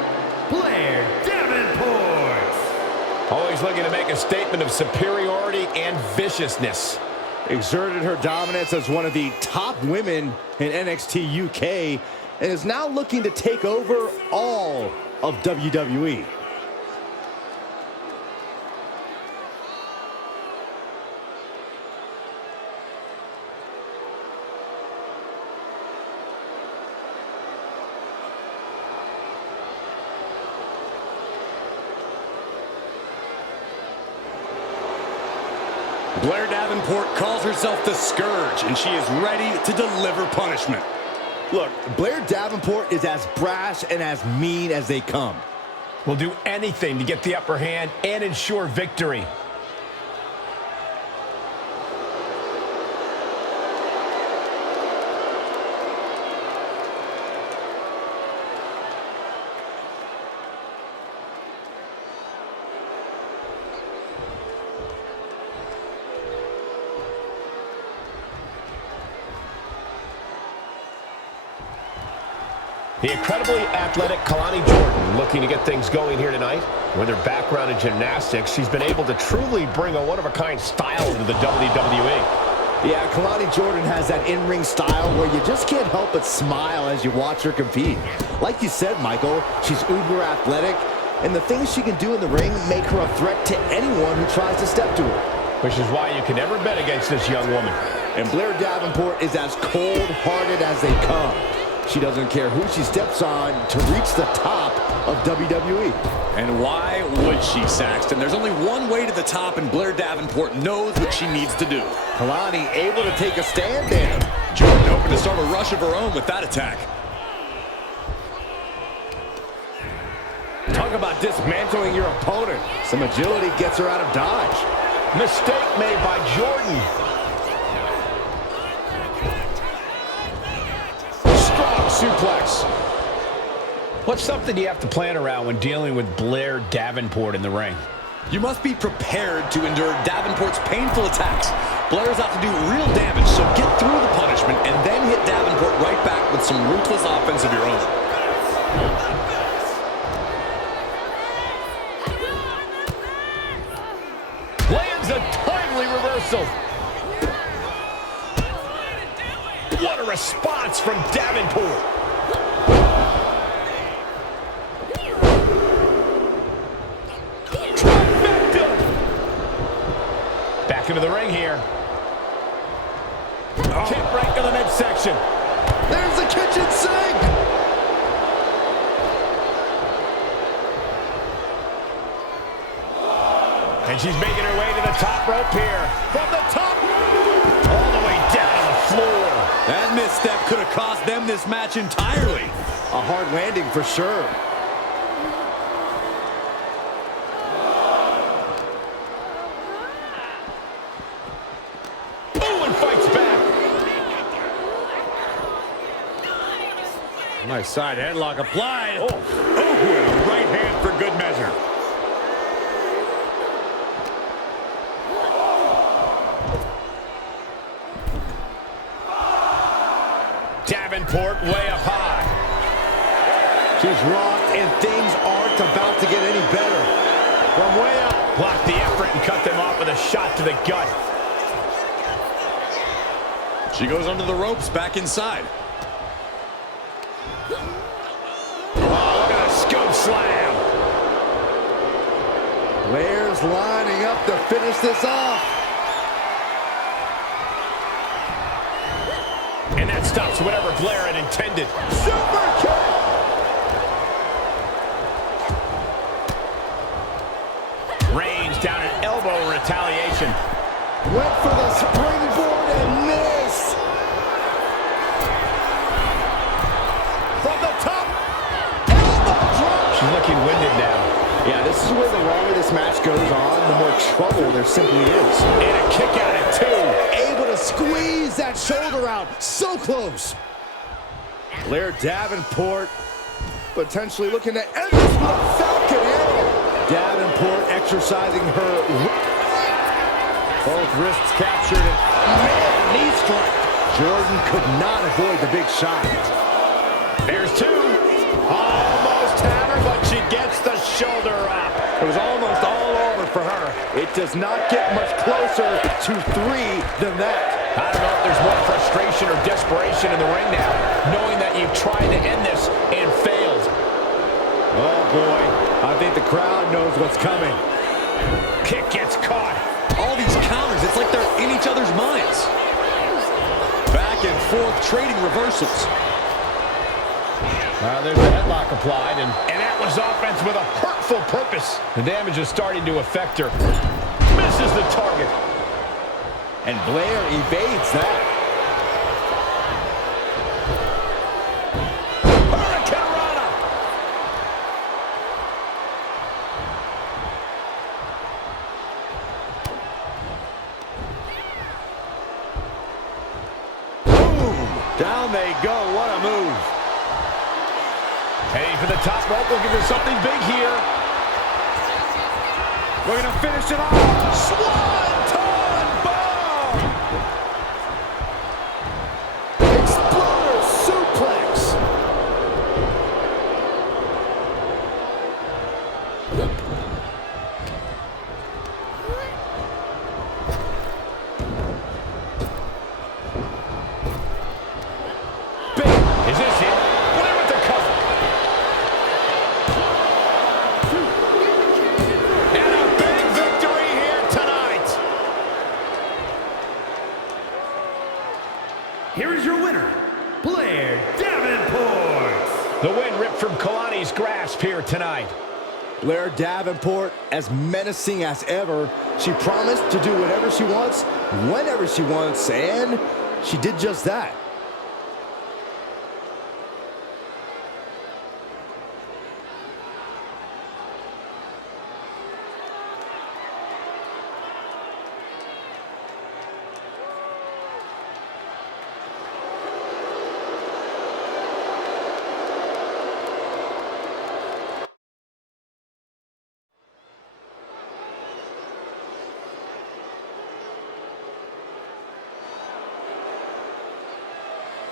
Blair Davenport. Always looking to make a statement of superiority and viciousness. Exerted her dominance as one of the top women in NXT UK and is now looking to take over all of WWE. Blair Davenport calls herself the Scourge, and she is ready to deliver punishment. Look, Blair Davenport is as brash and as mean as they come. Will do anything to get the upper hand and ensure victory. The incredibly athletic Kalani Jordan looking to get things going here tonight. With her background in gymnastics, she's been able to truly bring a one-of-a-kind style into the WWE. Yeah, Kalani Jordan has that in-ring style where you just can't help but smile as you watch her compete. Like you said, Michael, she's uber athletic, and the things she can do in the ring make her a threat to anyone who tries to step to her. Which is why you can never bet against this young woman. And Blair Davenport is as cold-hearted as they come. She doesn't care who she steps on to reach the top of WWE. And why would she, Saxton? There's only one way to the top, and Blair Davenport knows what she needs to do. Kalani able to take a stand there. Jordan hoping to start a rush of her own with that attack. Talk about dismantling your opponent. Some agility gets her out of dodge. Mistake made by Jordan. Suplex. What's something you have to plan around when dealing with Blair Davenport in the ring? You must be prepared to endure Davenport's painful attacks. Blair's out to do real damage, so get through the punishment and then hit Davenport right back with some ruthless offense of your own. Lands a timely reversal. What a response from Davenport. Trifecta. Back into the ring here. Kick right to the midsection. There's the kitchen sink. And she's making her way to the top rope here. From the top, all the way down to the floor. That misstep could have cost them this match entirely. A hard landing for sure. Oh, and fights back. Nice side headlock applied. Oh, right hand for good measure. Davenport way up high. She's rocked and things aren't about to get any better. From way up. Blocked the effort and cut them off with a shot to the gut. She goes under the ropes back inside. Oh, look at a scoop slam. Blair's lining up to finish this off. And that stops whatever Blair had intended. Super kick. Range down an elbow in retaliation. Went for the springboard and missed. From the top. Elbow drop. She's looking winded now. Yeah, this is where the longer this match goes on, the more trouble there simply is. And a kick out at two. Able to squeeze that shoulder out. So close. Blair Davenport potentially looking to end this with a Falcon Arrow. Davenport exercising her. Both wrists captured. And man, knee strike. Jordan could not avoid the big shot. There's two. Almost had her, but she gets the shoulder up. It was almost all over for her. It does not get much closer to three than that. I don't know if there's more frustration or desperation in the ring now, knowing that you've tried to end this and failed. Oh, boy. I think the crowd knows what's coming. Kick gets caught. All these counters, it's like they're in each other's minds. Back and forth, trading reversals. There's a headlock applied, and that was offense with a hurtful purpose. The damage is starting to affect her. Misses the target. And Blair evades that. Down they go. What a move. Heading for the top rope, looking for something big here. We're going to finish it off. Swanton bomb. Exploder suplex. Big. Is this it? Blair with the cover. And a big victory here tonight. Here is your winner, Blair Davenport. The win ripped from Kalani's grasp here tonight. Blair Davenport, as menacing as ever. She promised to do whatever she wants, whenever she wants, and she did just that.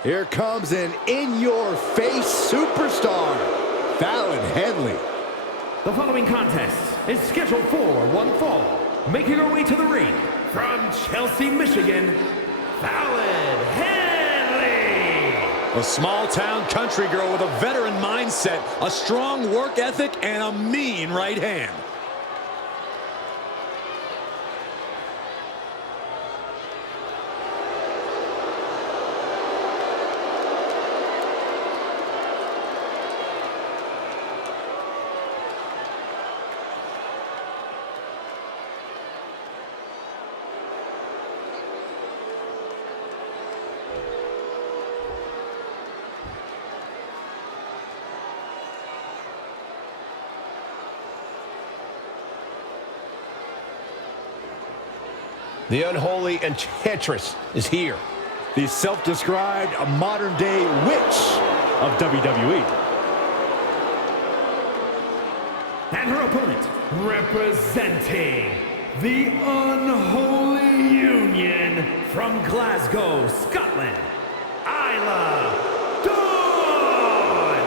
Here comes an in-your-face superstar, Fallon Henley. The following contest is scheduled for one fall. Making her way to the ring from Chelsea, Michigan, Fallon Henley. A small-town country girl with a veteran mindset, a strong work ethic, and a mean right hand. The unholy enchantress is here. The self-described modern-day witch of WWE. And her opponent, representing the Unholy Union from Glasgow, Scotland, Isla Dawn.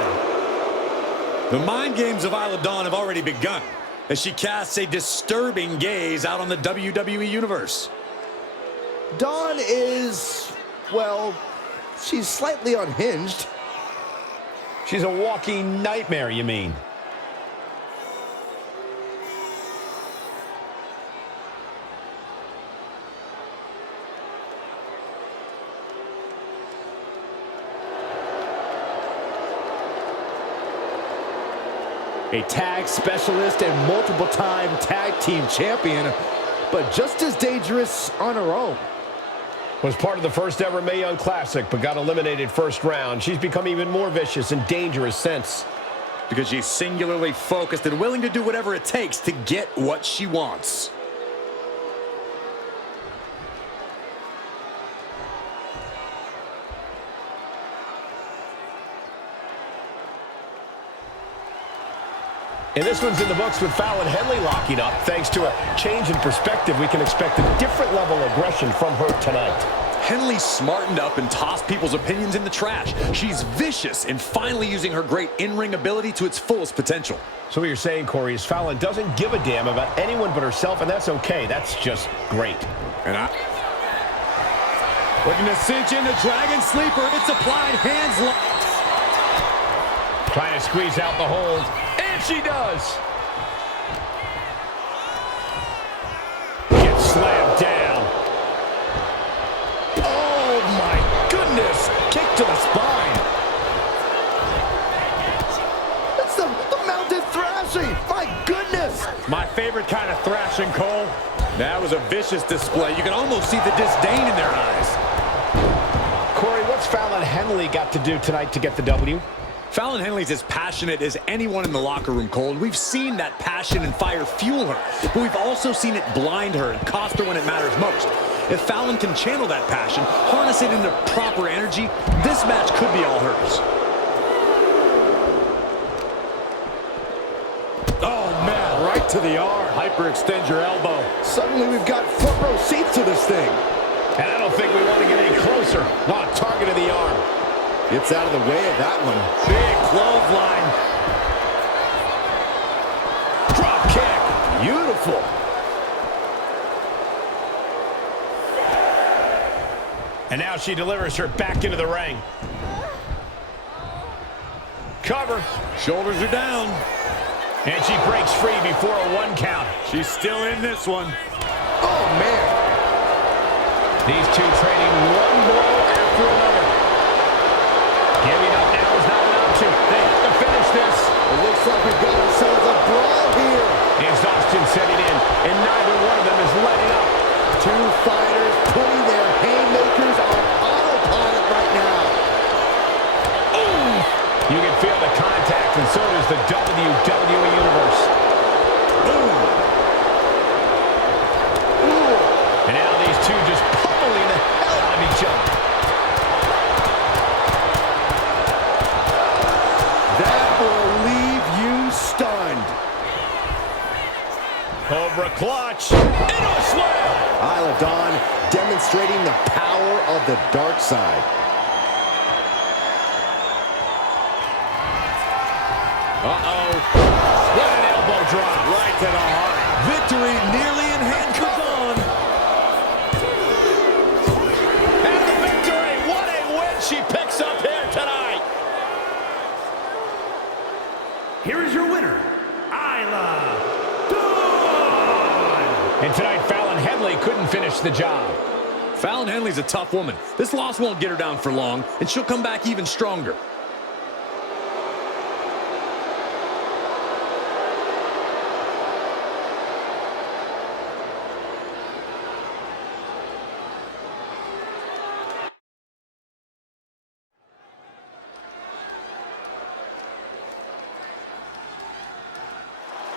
The mind games of Isla Dawn have already begun as she casts a disturbing gaze out on the WWE Universe. Dawn is, well, she's slightly unhinged. She's a walking nightmare, you mean? A tag specialist and multiple-time tag team champion, but just as dangerous on her own. Was part of the first ever Mae Young Classic, but got eliminated first round. She's become even more vicious and dangerous since. Because she's singularly focused and willing to do whatever it takes to get what she wants. And this one's in the books with Fallon Henley locking up. Thanks to a change in perspective, we can expect a different level of aggression from her tonight. Henley smartened up and tossed people's opinions in the trash. She's vicious and finally using her great in-ring ability to its fullest potential. So what you're saying, Corey, is Fallon doesn't give a damn about anyone but herself, and that's okay. That's just great. And looking to cinch in the Dragon Sleeper. It's applied, hands locked. Trying to squeeze out the hold. And she does. Gets slammed down. Oh my goodness! Kick to the spine. It's the mounted thrashing. My goodness! My favorite kind of thrashing, Cole. That was a vicious display. You can almost see the disdain in their eyes. Corey, what's Fallon Henley got to do tonight to get the W? Fallon Henley's as passionate as anyone in the locker room, Cole. And we've seen that passion and fire fuel her, but we've also seen it blind her and cost her when it matters most. If Fallon can channel that passion, harness it into proper energy, this match could be all hers. Oh, man, right to the arm. Hyperextend your elbow. Suddenly we've got front row seats to this thing. And I don't think we want to get any closer. Oh, target of the arm. Gets out of the way of that one. Big clothesline. Drop kick. Beautiful. And now she delivers her back into the ring. Cover. Shoulders are down. And she breaks free before a 1 count. She's still in this one. Oh, man. These two trading one blow after another. Giving up now is not an option. They have to finish this. It looks like we've got ourselves a brawl here. Exhaustion setting in, and neither one of them is letting up. Two fighters putting their haymakers on autopilot right now. Ooh. You can feel the contact, and so does the WWE Universe. Ooh. Ooh. And now these two just pummeling the hell out of each other. That will leave you stunned. Cobra clutch. Into a slam. Isla Dawn demonstrating the power of the dark side. Uh-oh. What an elbow drop. Right to the heart. Victory nearly in hand. Come on. And the victory. What a win she picks up here tonight. Here is your winner, Isla Dawn. And tonight, Fallon Henley couldn't finish the job. Fallon Henley's a tough woman. This loss won't get her down for long, and she'll come back even stronger.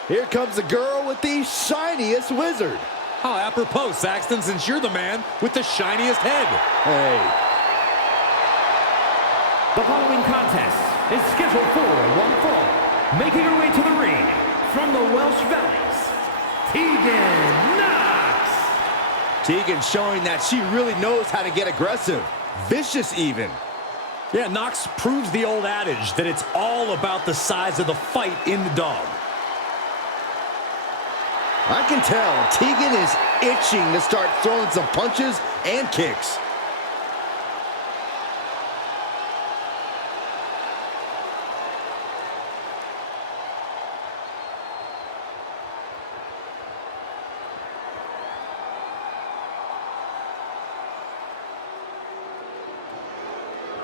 Here comes the girl with the shiniest wizard. How apropos, Saxton, since you're the man with the shiniest head. Hey. The following contest is scheduled for one fall. Making her way to the ring from the Welsh Valleys, Tegan Knox. Tegan showing that she really knows how to get aggressive. Vicious even. Yeah, Knox proves the old adage that it's all about the size of the fight in the dog. I can tell Tegan is itching to start throwing some punches and kicks.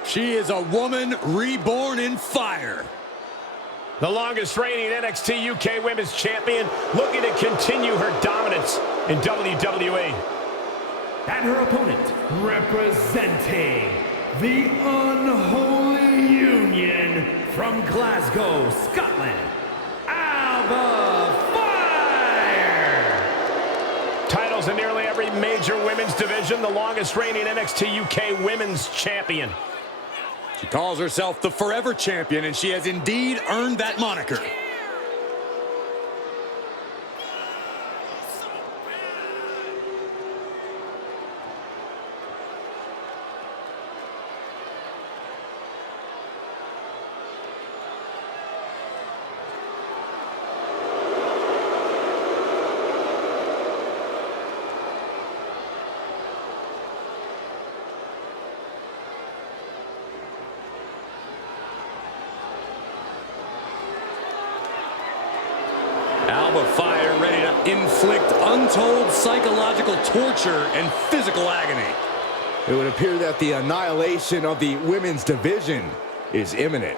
She is a woman reborn in fire. The longest reigning NXT UK Women's Champion looking to continue her dominance in WWE. And her opponent, representing the Unholy Union from Glasgow, Scotland, Alba Fire. Titles in nearly every major women's division, the longest reigning NXT UK Women's Champion. She calls herself the Forever Champion, and she has indeed earned that moniker. Alba Fire ready to inflict untold psychological torture and physical agony. It would appear that the annihilation of the women's division is imminent.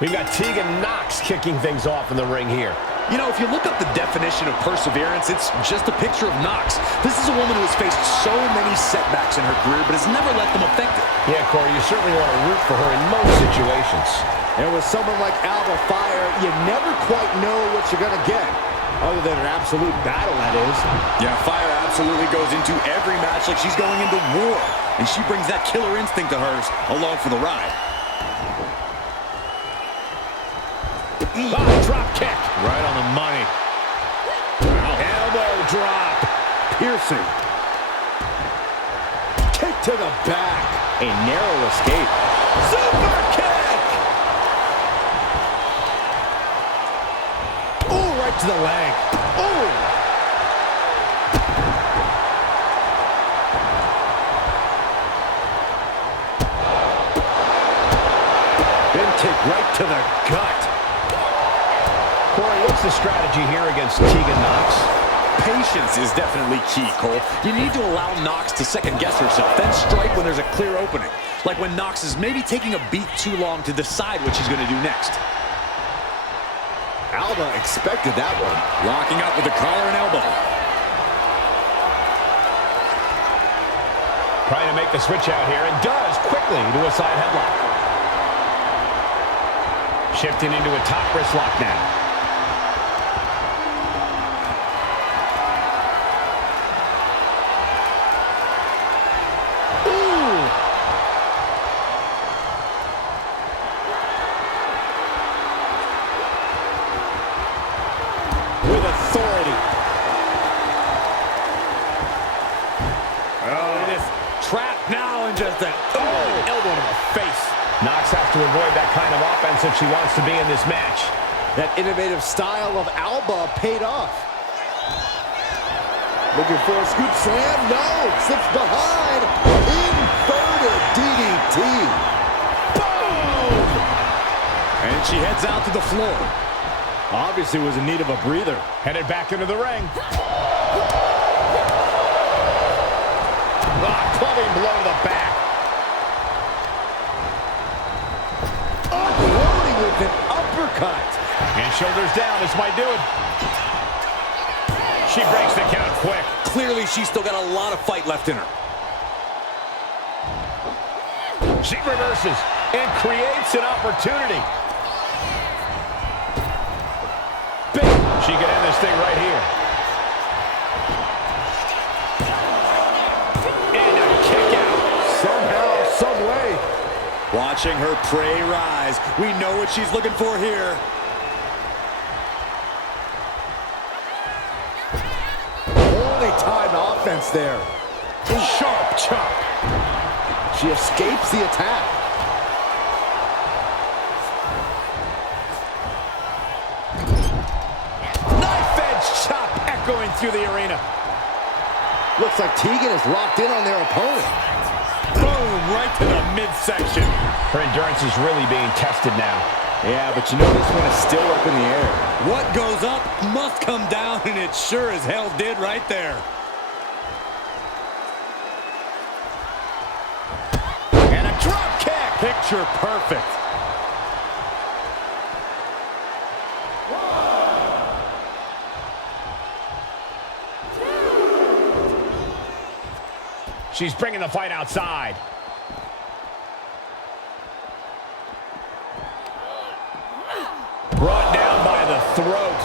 We've got Tegan Knox kicking things off in the ring here. You know, if you look up the definition of perseverance, it's just a picture of Nox. This is a woman who has faced so many setbacks in her career, but has never let them affect it. Yeah, Corey, you certainly want to root for her in most situations. And with someone like Alba Fire, you never quite know what you're going to get. Other than an absolute battle, that is. Yeah, Fire absolutely goes into every match like she's going into war. And she brings that killer instinct of hers along for the ride. Drop kick. Right on the money. Elbow drop. Piercing. Kick to the back. A narrow escape. Super kick! Oh, right to the leg. Oh! Big kick right to the gut. Corey, what's the strategy here against Tegan Nox? Patience is definitely key, Cole. You need to allow Nox to second-guess herself, then strike when there's a clear opening. Like when Nox is maybe taking a beat too long to decide what she's going to do next. Alba expected that one. Locking up with the collar and elbow. Trying to make the switch out here, and does quickly to a side headlock. Shifting into a top wrist lock now. With authority. Oh, it is trapped now and just an elbow to the face. Nox has to avoid that kind of offense if she wants to be in this match. That innovative style of Alba paid off. Looking for a scoop slam. No. Slips behind. Inverted DDT. Boom! And she heads out to the floor. Obviously was in need of a breather. Headed back into the ring. Clubbing blow to the back. Unloading with an uppercut. And shoulders down. This might do it. She breaks the count quick. Clearly, she's still got a lot of fight left in her. She reverses and creates an opportunity. She can end this thing right here. And a kick out. Somehow, some way. Watching her prey rise. We know what she's looking for here. Only time offense there. Sharp chop. She escapes the attack. Knife edge chop echoing through the arena. Looks like Tegan is locked in on their opponent. Boom, right to the midsection. Her endurance is really being tested now. Yeah, but you know this one is still up in the air. What goes up must come down, and it sure as hell did right there. And a drop kick. Picture perfect. She's bringing the fight outside. Brought down by the throat.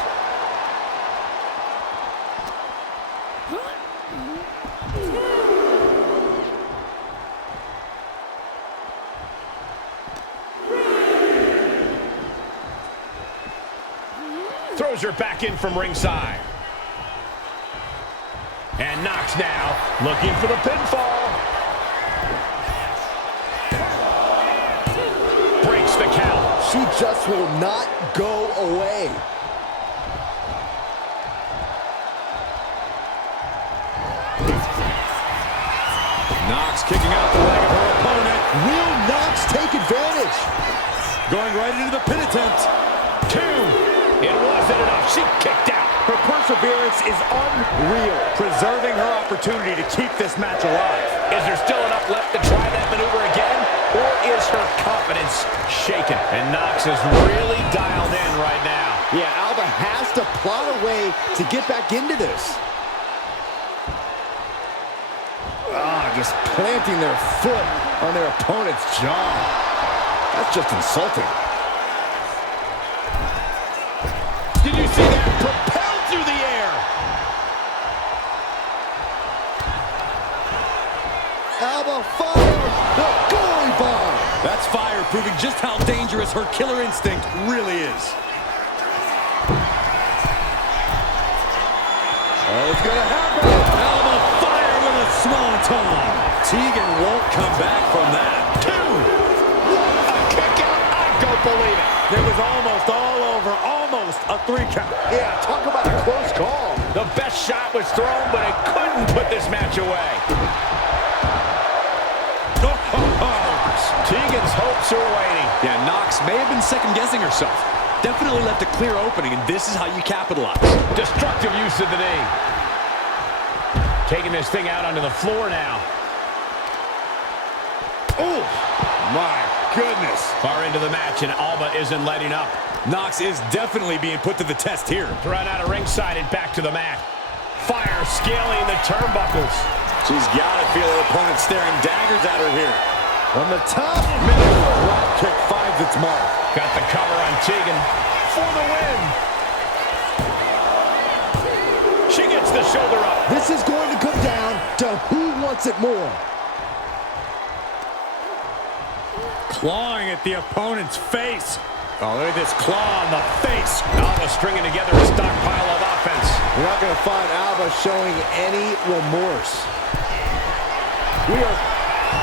Throws her back in from ringside. And Nox now looking for the pinfall. Breaks the count. She just will not go away. Nox kicking out the leg of her opponent. Will Nox take advantage? Going right into the pin attempt. 2. It wasn't enough. She kicked out. Her perseverance is unreal, preserving her opportunity to keep this match alive. Is there still enough left to try that maneuver again? Or is her confidence shaken? And Nox is really dialed in right now. Yeah, Alba has to plot a way to get back into this. Just planting their foot on their opponent's jaw. That's just insulting. Did you see that? Propelled through the air. Alba fire, the goalie bomb. That's fire, proving just how dangerous her killer instinct really is. Oh, it's gonna happen. Alba fire with a swanton. Tegan won't come back from that. 2. A kick out. I don't believe it. It was almost all over. Almost a 3 count. Yeah, talk about a close call. The best shot was thrown, but it couldn't put this match away. Tegan's hopes are waning. Yeah, Nox may have been second-guessing herself. Definitely left a clear opening, and this is how you capitalize. Destructive use of the knee. Taking this thing out onto the floor now. Oh, my goodness. Far into the match, and Alba isn't letting up. Nox is definitely being put to the test here. Thrown out of ringside and back to the mat. Fire scaling the turnbuckles. She's got to feel her opponent staring daggers at her here. From the top, drop kick finds its mark. Got the cover on Tegan for the win. She gets the shoulder up. This is going to come down to who wants it more. Clawing at the opponent's face. Oh, look at this claw on the face. Alba stringing together a stockpile of offense. You're not going to find Alba showing any remorse.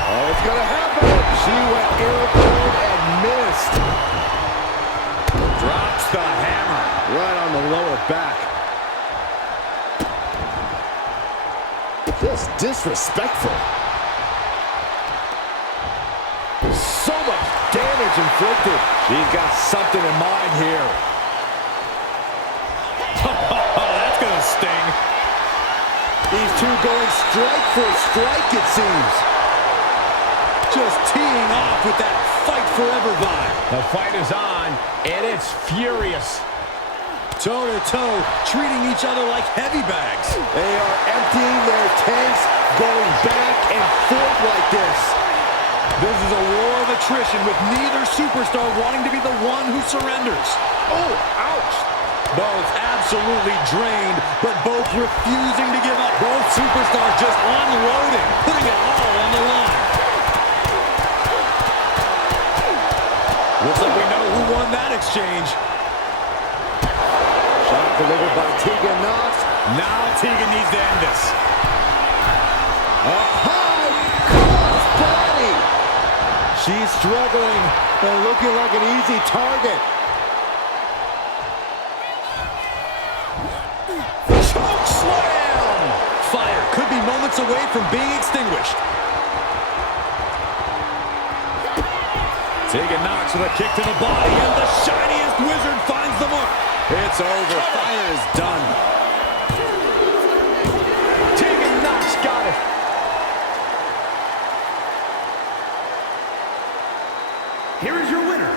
Oh, it's going to happen. She went airborne and missed. Drops the hammer. Right on the lower back. Just disrespectful. So much damage inflicted. She's got something in mind here. Oh, that's going to sting. These two going strike for strike, it seems. Just teeing off with that fight forever vibe. The fight is on, and it's furious. Toe-to-toe, treating each other like heavy bags. They are emptying their tanks, going back and forth like this. This is a war of attrition with neither superstar wanting to be the one who surrenders. Oh, ouch. Both absolutely drained, but both refusing to give up. Both superstars just unloading, putting it all on the line. Looks like we know who won that exchange. Shot delivered by Tegan Nox. Now Tegan needs to end this. Up high, cross body. She's struggling and looking like an easy target. Choke slam! Fire could be moments away from being extinguished. Tegan Nox with a kick to the body, and the shiniest wizard finds the mark. It's over. Fire is done. Tegan Nox got it. Here is your winner,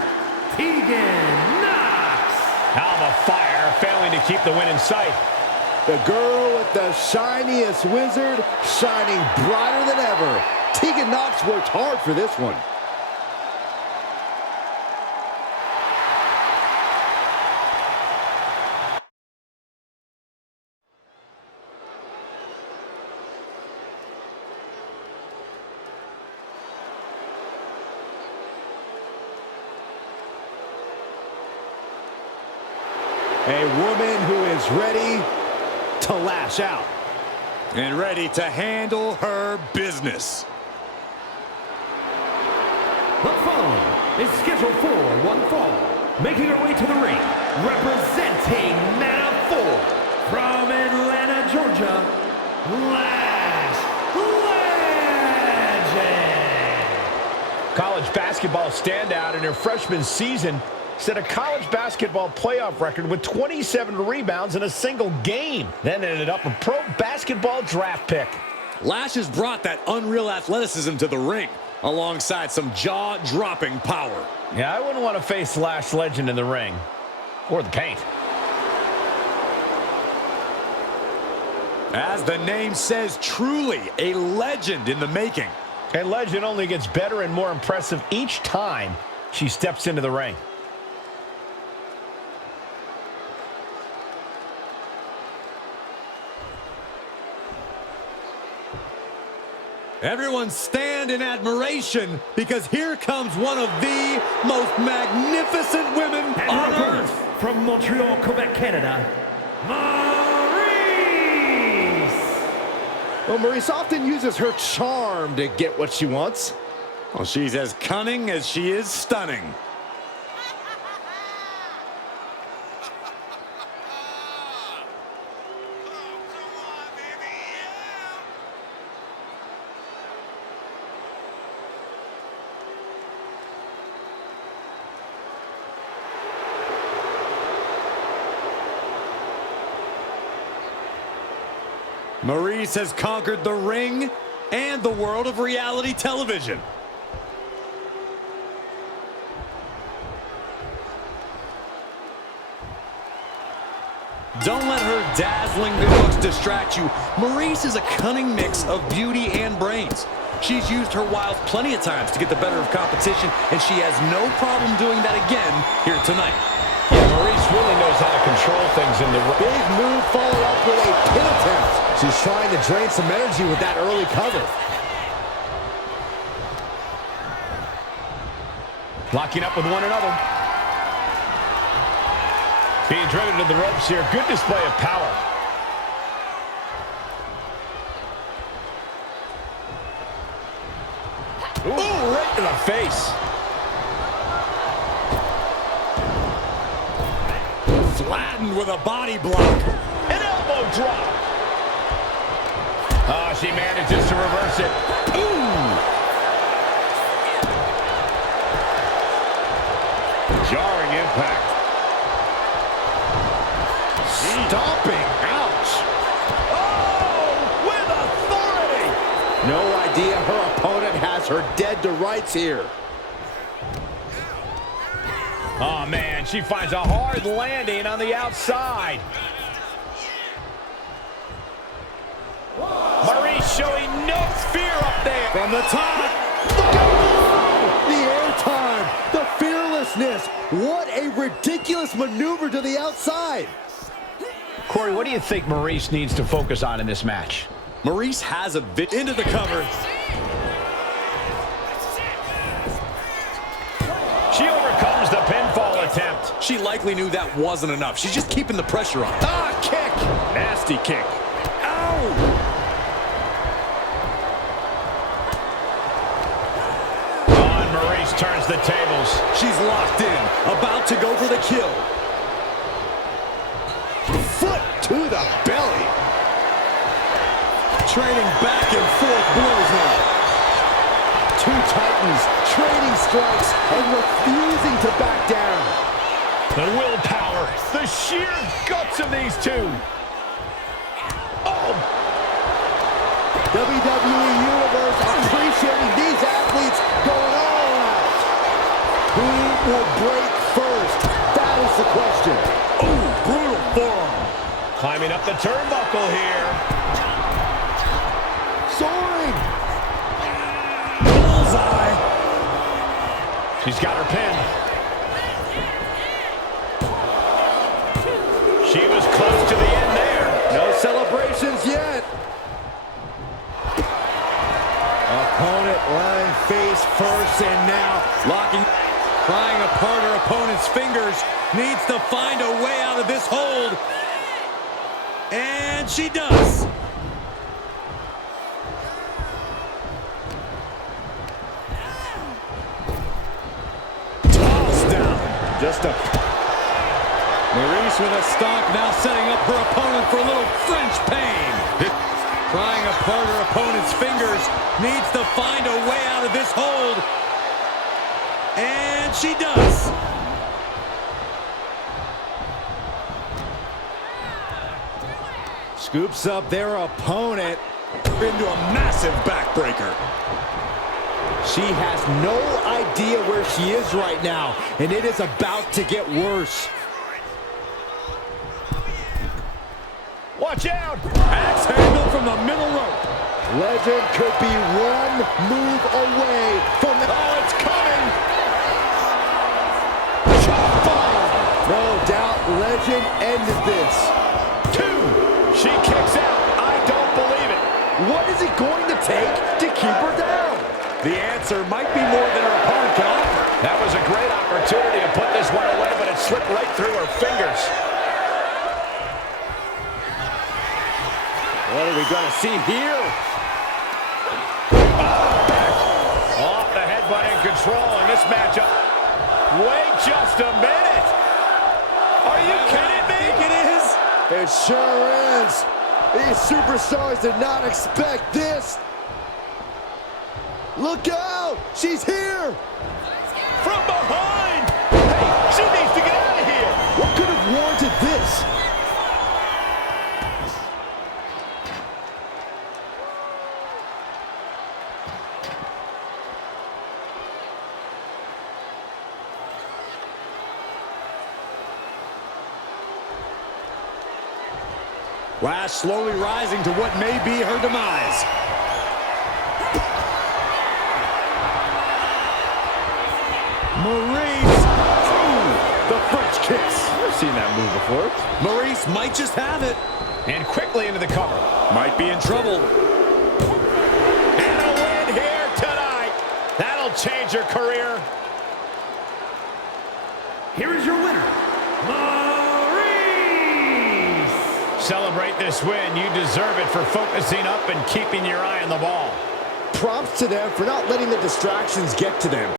Tegan Nox. Alba Fire failing to keep the win in sight. The girl with the shiniest wizard shining brighter than ever. Tegan Nox worked hard for this one. A woman who is ready to lash out. And ready to handle her business. The following is scheduled for one fall. Making her way to the ring, representing Mana 4 from Atlanta, Georgia, Lash Legend. College basketball standout in her freshman season set a college basketball playoff record with 27 rebounds in a single game. Then ended up a pro basketball draft pick. Lash has brought that unreal athleticism to the ring, alongside some jaw-dropping power. Yeah, I wouldn't want to face Lash Legend in the ring. Or the paint. As the name says, truly a legend in the making. And legend only gets better and more impressive each time she steps into the ring. Everyone stand in admiration because here comes one of the most magnificent women on earth. From Montreal, Quebec, Canada, Maryse! Well, Maryse often uses her charm to get what she wants. Well, she's as cunning as she is stunning. Maryse has conquered the ring and the world of reality television. Don't let her dazzling good looks distract you. Maryse is a cunning mix of beauty and brains. She's used her wiles plenty of times to get the better of competition, and she has no problem doing that again here tonight. Yeah, Maryse really knows how to control things in the ring. Big move followed up with a pin attempt. She's trying to drain some energy with that early cover. Locking up with one another. Being driven to the ropes here. Good display of power. Ooh, right to the face. Flattened with a body block. An elbow drop. Oh, she manages to reverse it. Ooh. Jarring impact. Stomping. Ouch. Oh, with authority. No idea her opponent has her dead to rights here. Oh, man, she finds a hard landing on the outside. Maryse showing no fear up there. From the top. The airtime, the fearlessness. What a ridiculous maneuver to the outside. Corey, what do you think Maryse needs to focus on in this match? Maryse has a bit into the cover. She overcomes the pinfall attempt. She likely knew that wasn't enough. She's just keeping the pressure on. Ah, kick. Nasty kick. Ow! On, Maryse turns the tables. She's locked in, about to go for the kill. Foot to the belly. Trading back and forth blows now. Two titans trading strikes and refusing to back down. The willpower, the sheer guts of these two. Oh! WWE Universe appreciating these athletes going all out. Who will break first? That is the question. Ooh, brutal forearm. Climbing up the turnbuckle here. Soaring. Bullseye. She's got her pin. She was close to the end there. No celebrations yet. Opponent lying face first, and now Locking, prying apart her opponent's fingers. Needs to find a way out of this hold. And she does. Toss down. just a... Maryse with a stomp, now setting up her opponent for a little French pain. Prying apart her opponent's fingers, needs to find a way out of this hold. And she does. Scoops up their opponent Into a massive backbreaker. She has no idea where she is right now, and it is about to get worse. Watch out. Axe handle from the middle rope. Legend could be one move away from the... Oh, it's coming. No doubt Legend ended this. 2. She kicks out. I don't believe it. What is it going to take to keep her down? The answer might be more than her opponent can offer. That was a great opportunity to put this one away, but it slipped right through her fingers. What are we going to see here? Off the headbutt in control in this matchup. Wait just a minute. Are you kidding me? I think it is. It sure is. These superstars did not expect this. Look out! She's here! From behind! Hey, she needs to get out of here! What could have warranted this? Lash slowly rising to what may be her demise. Maurice. Ooh, the French kiss. I've seen that move before. Maurice might just have it. And quickly into the cover. Might be in trouble. And a win here tonight. That'll change her career. Here is your winner, Maurice! Celebrate this win. You deserve it for focusing up and keeping your eye on the ball. Props to them for not letting the distractions get to them.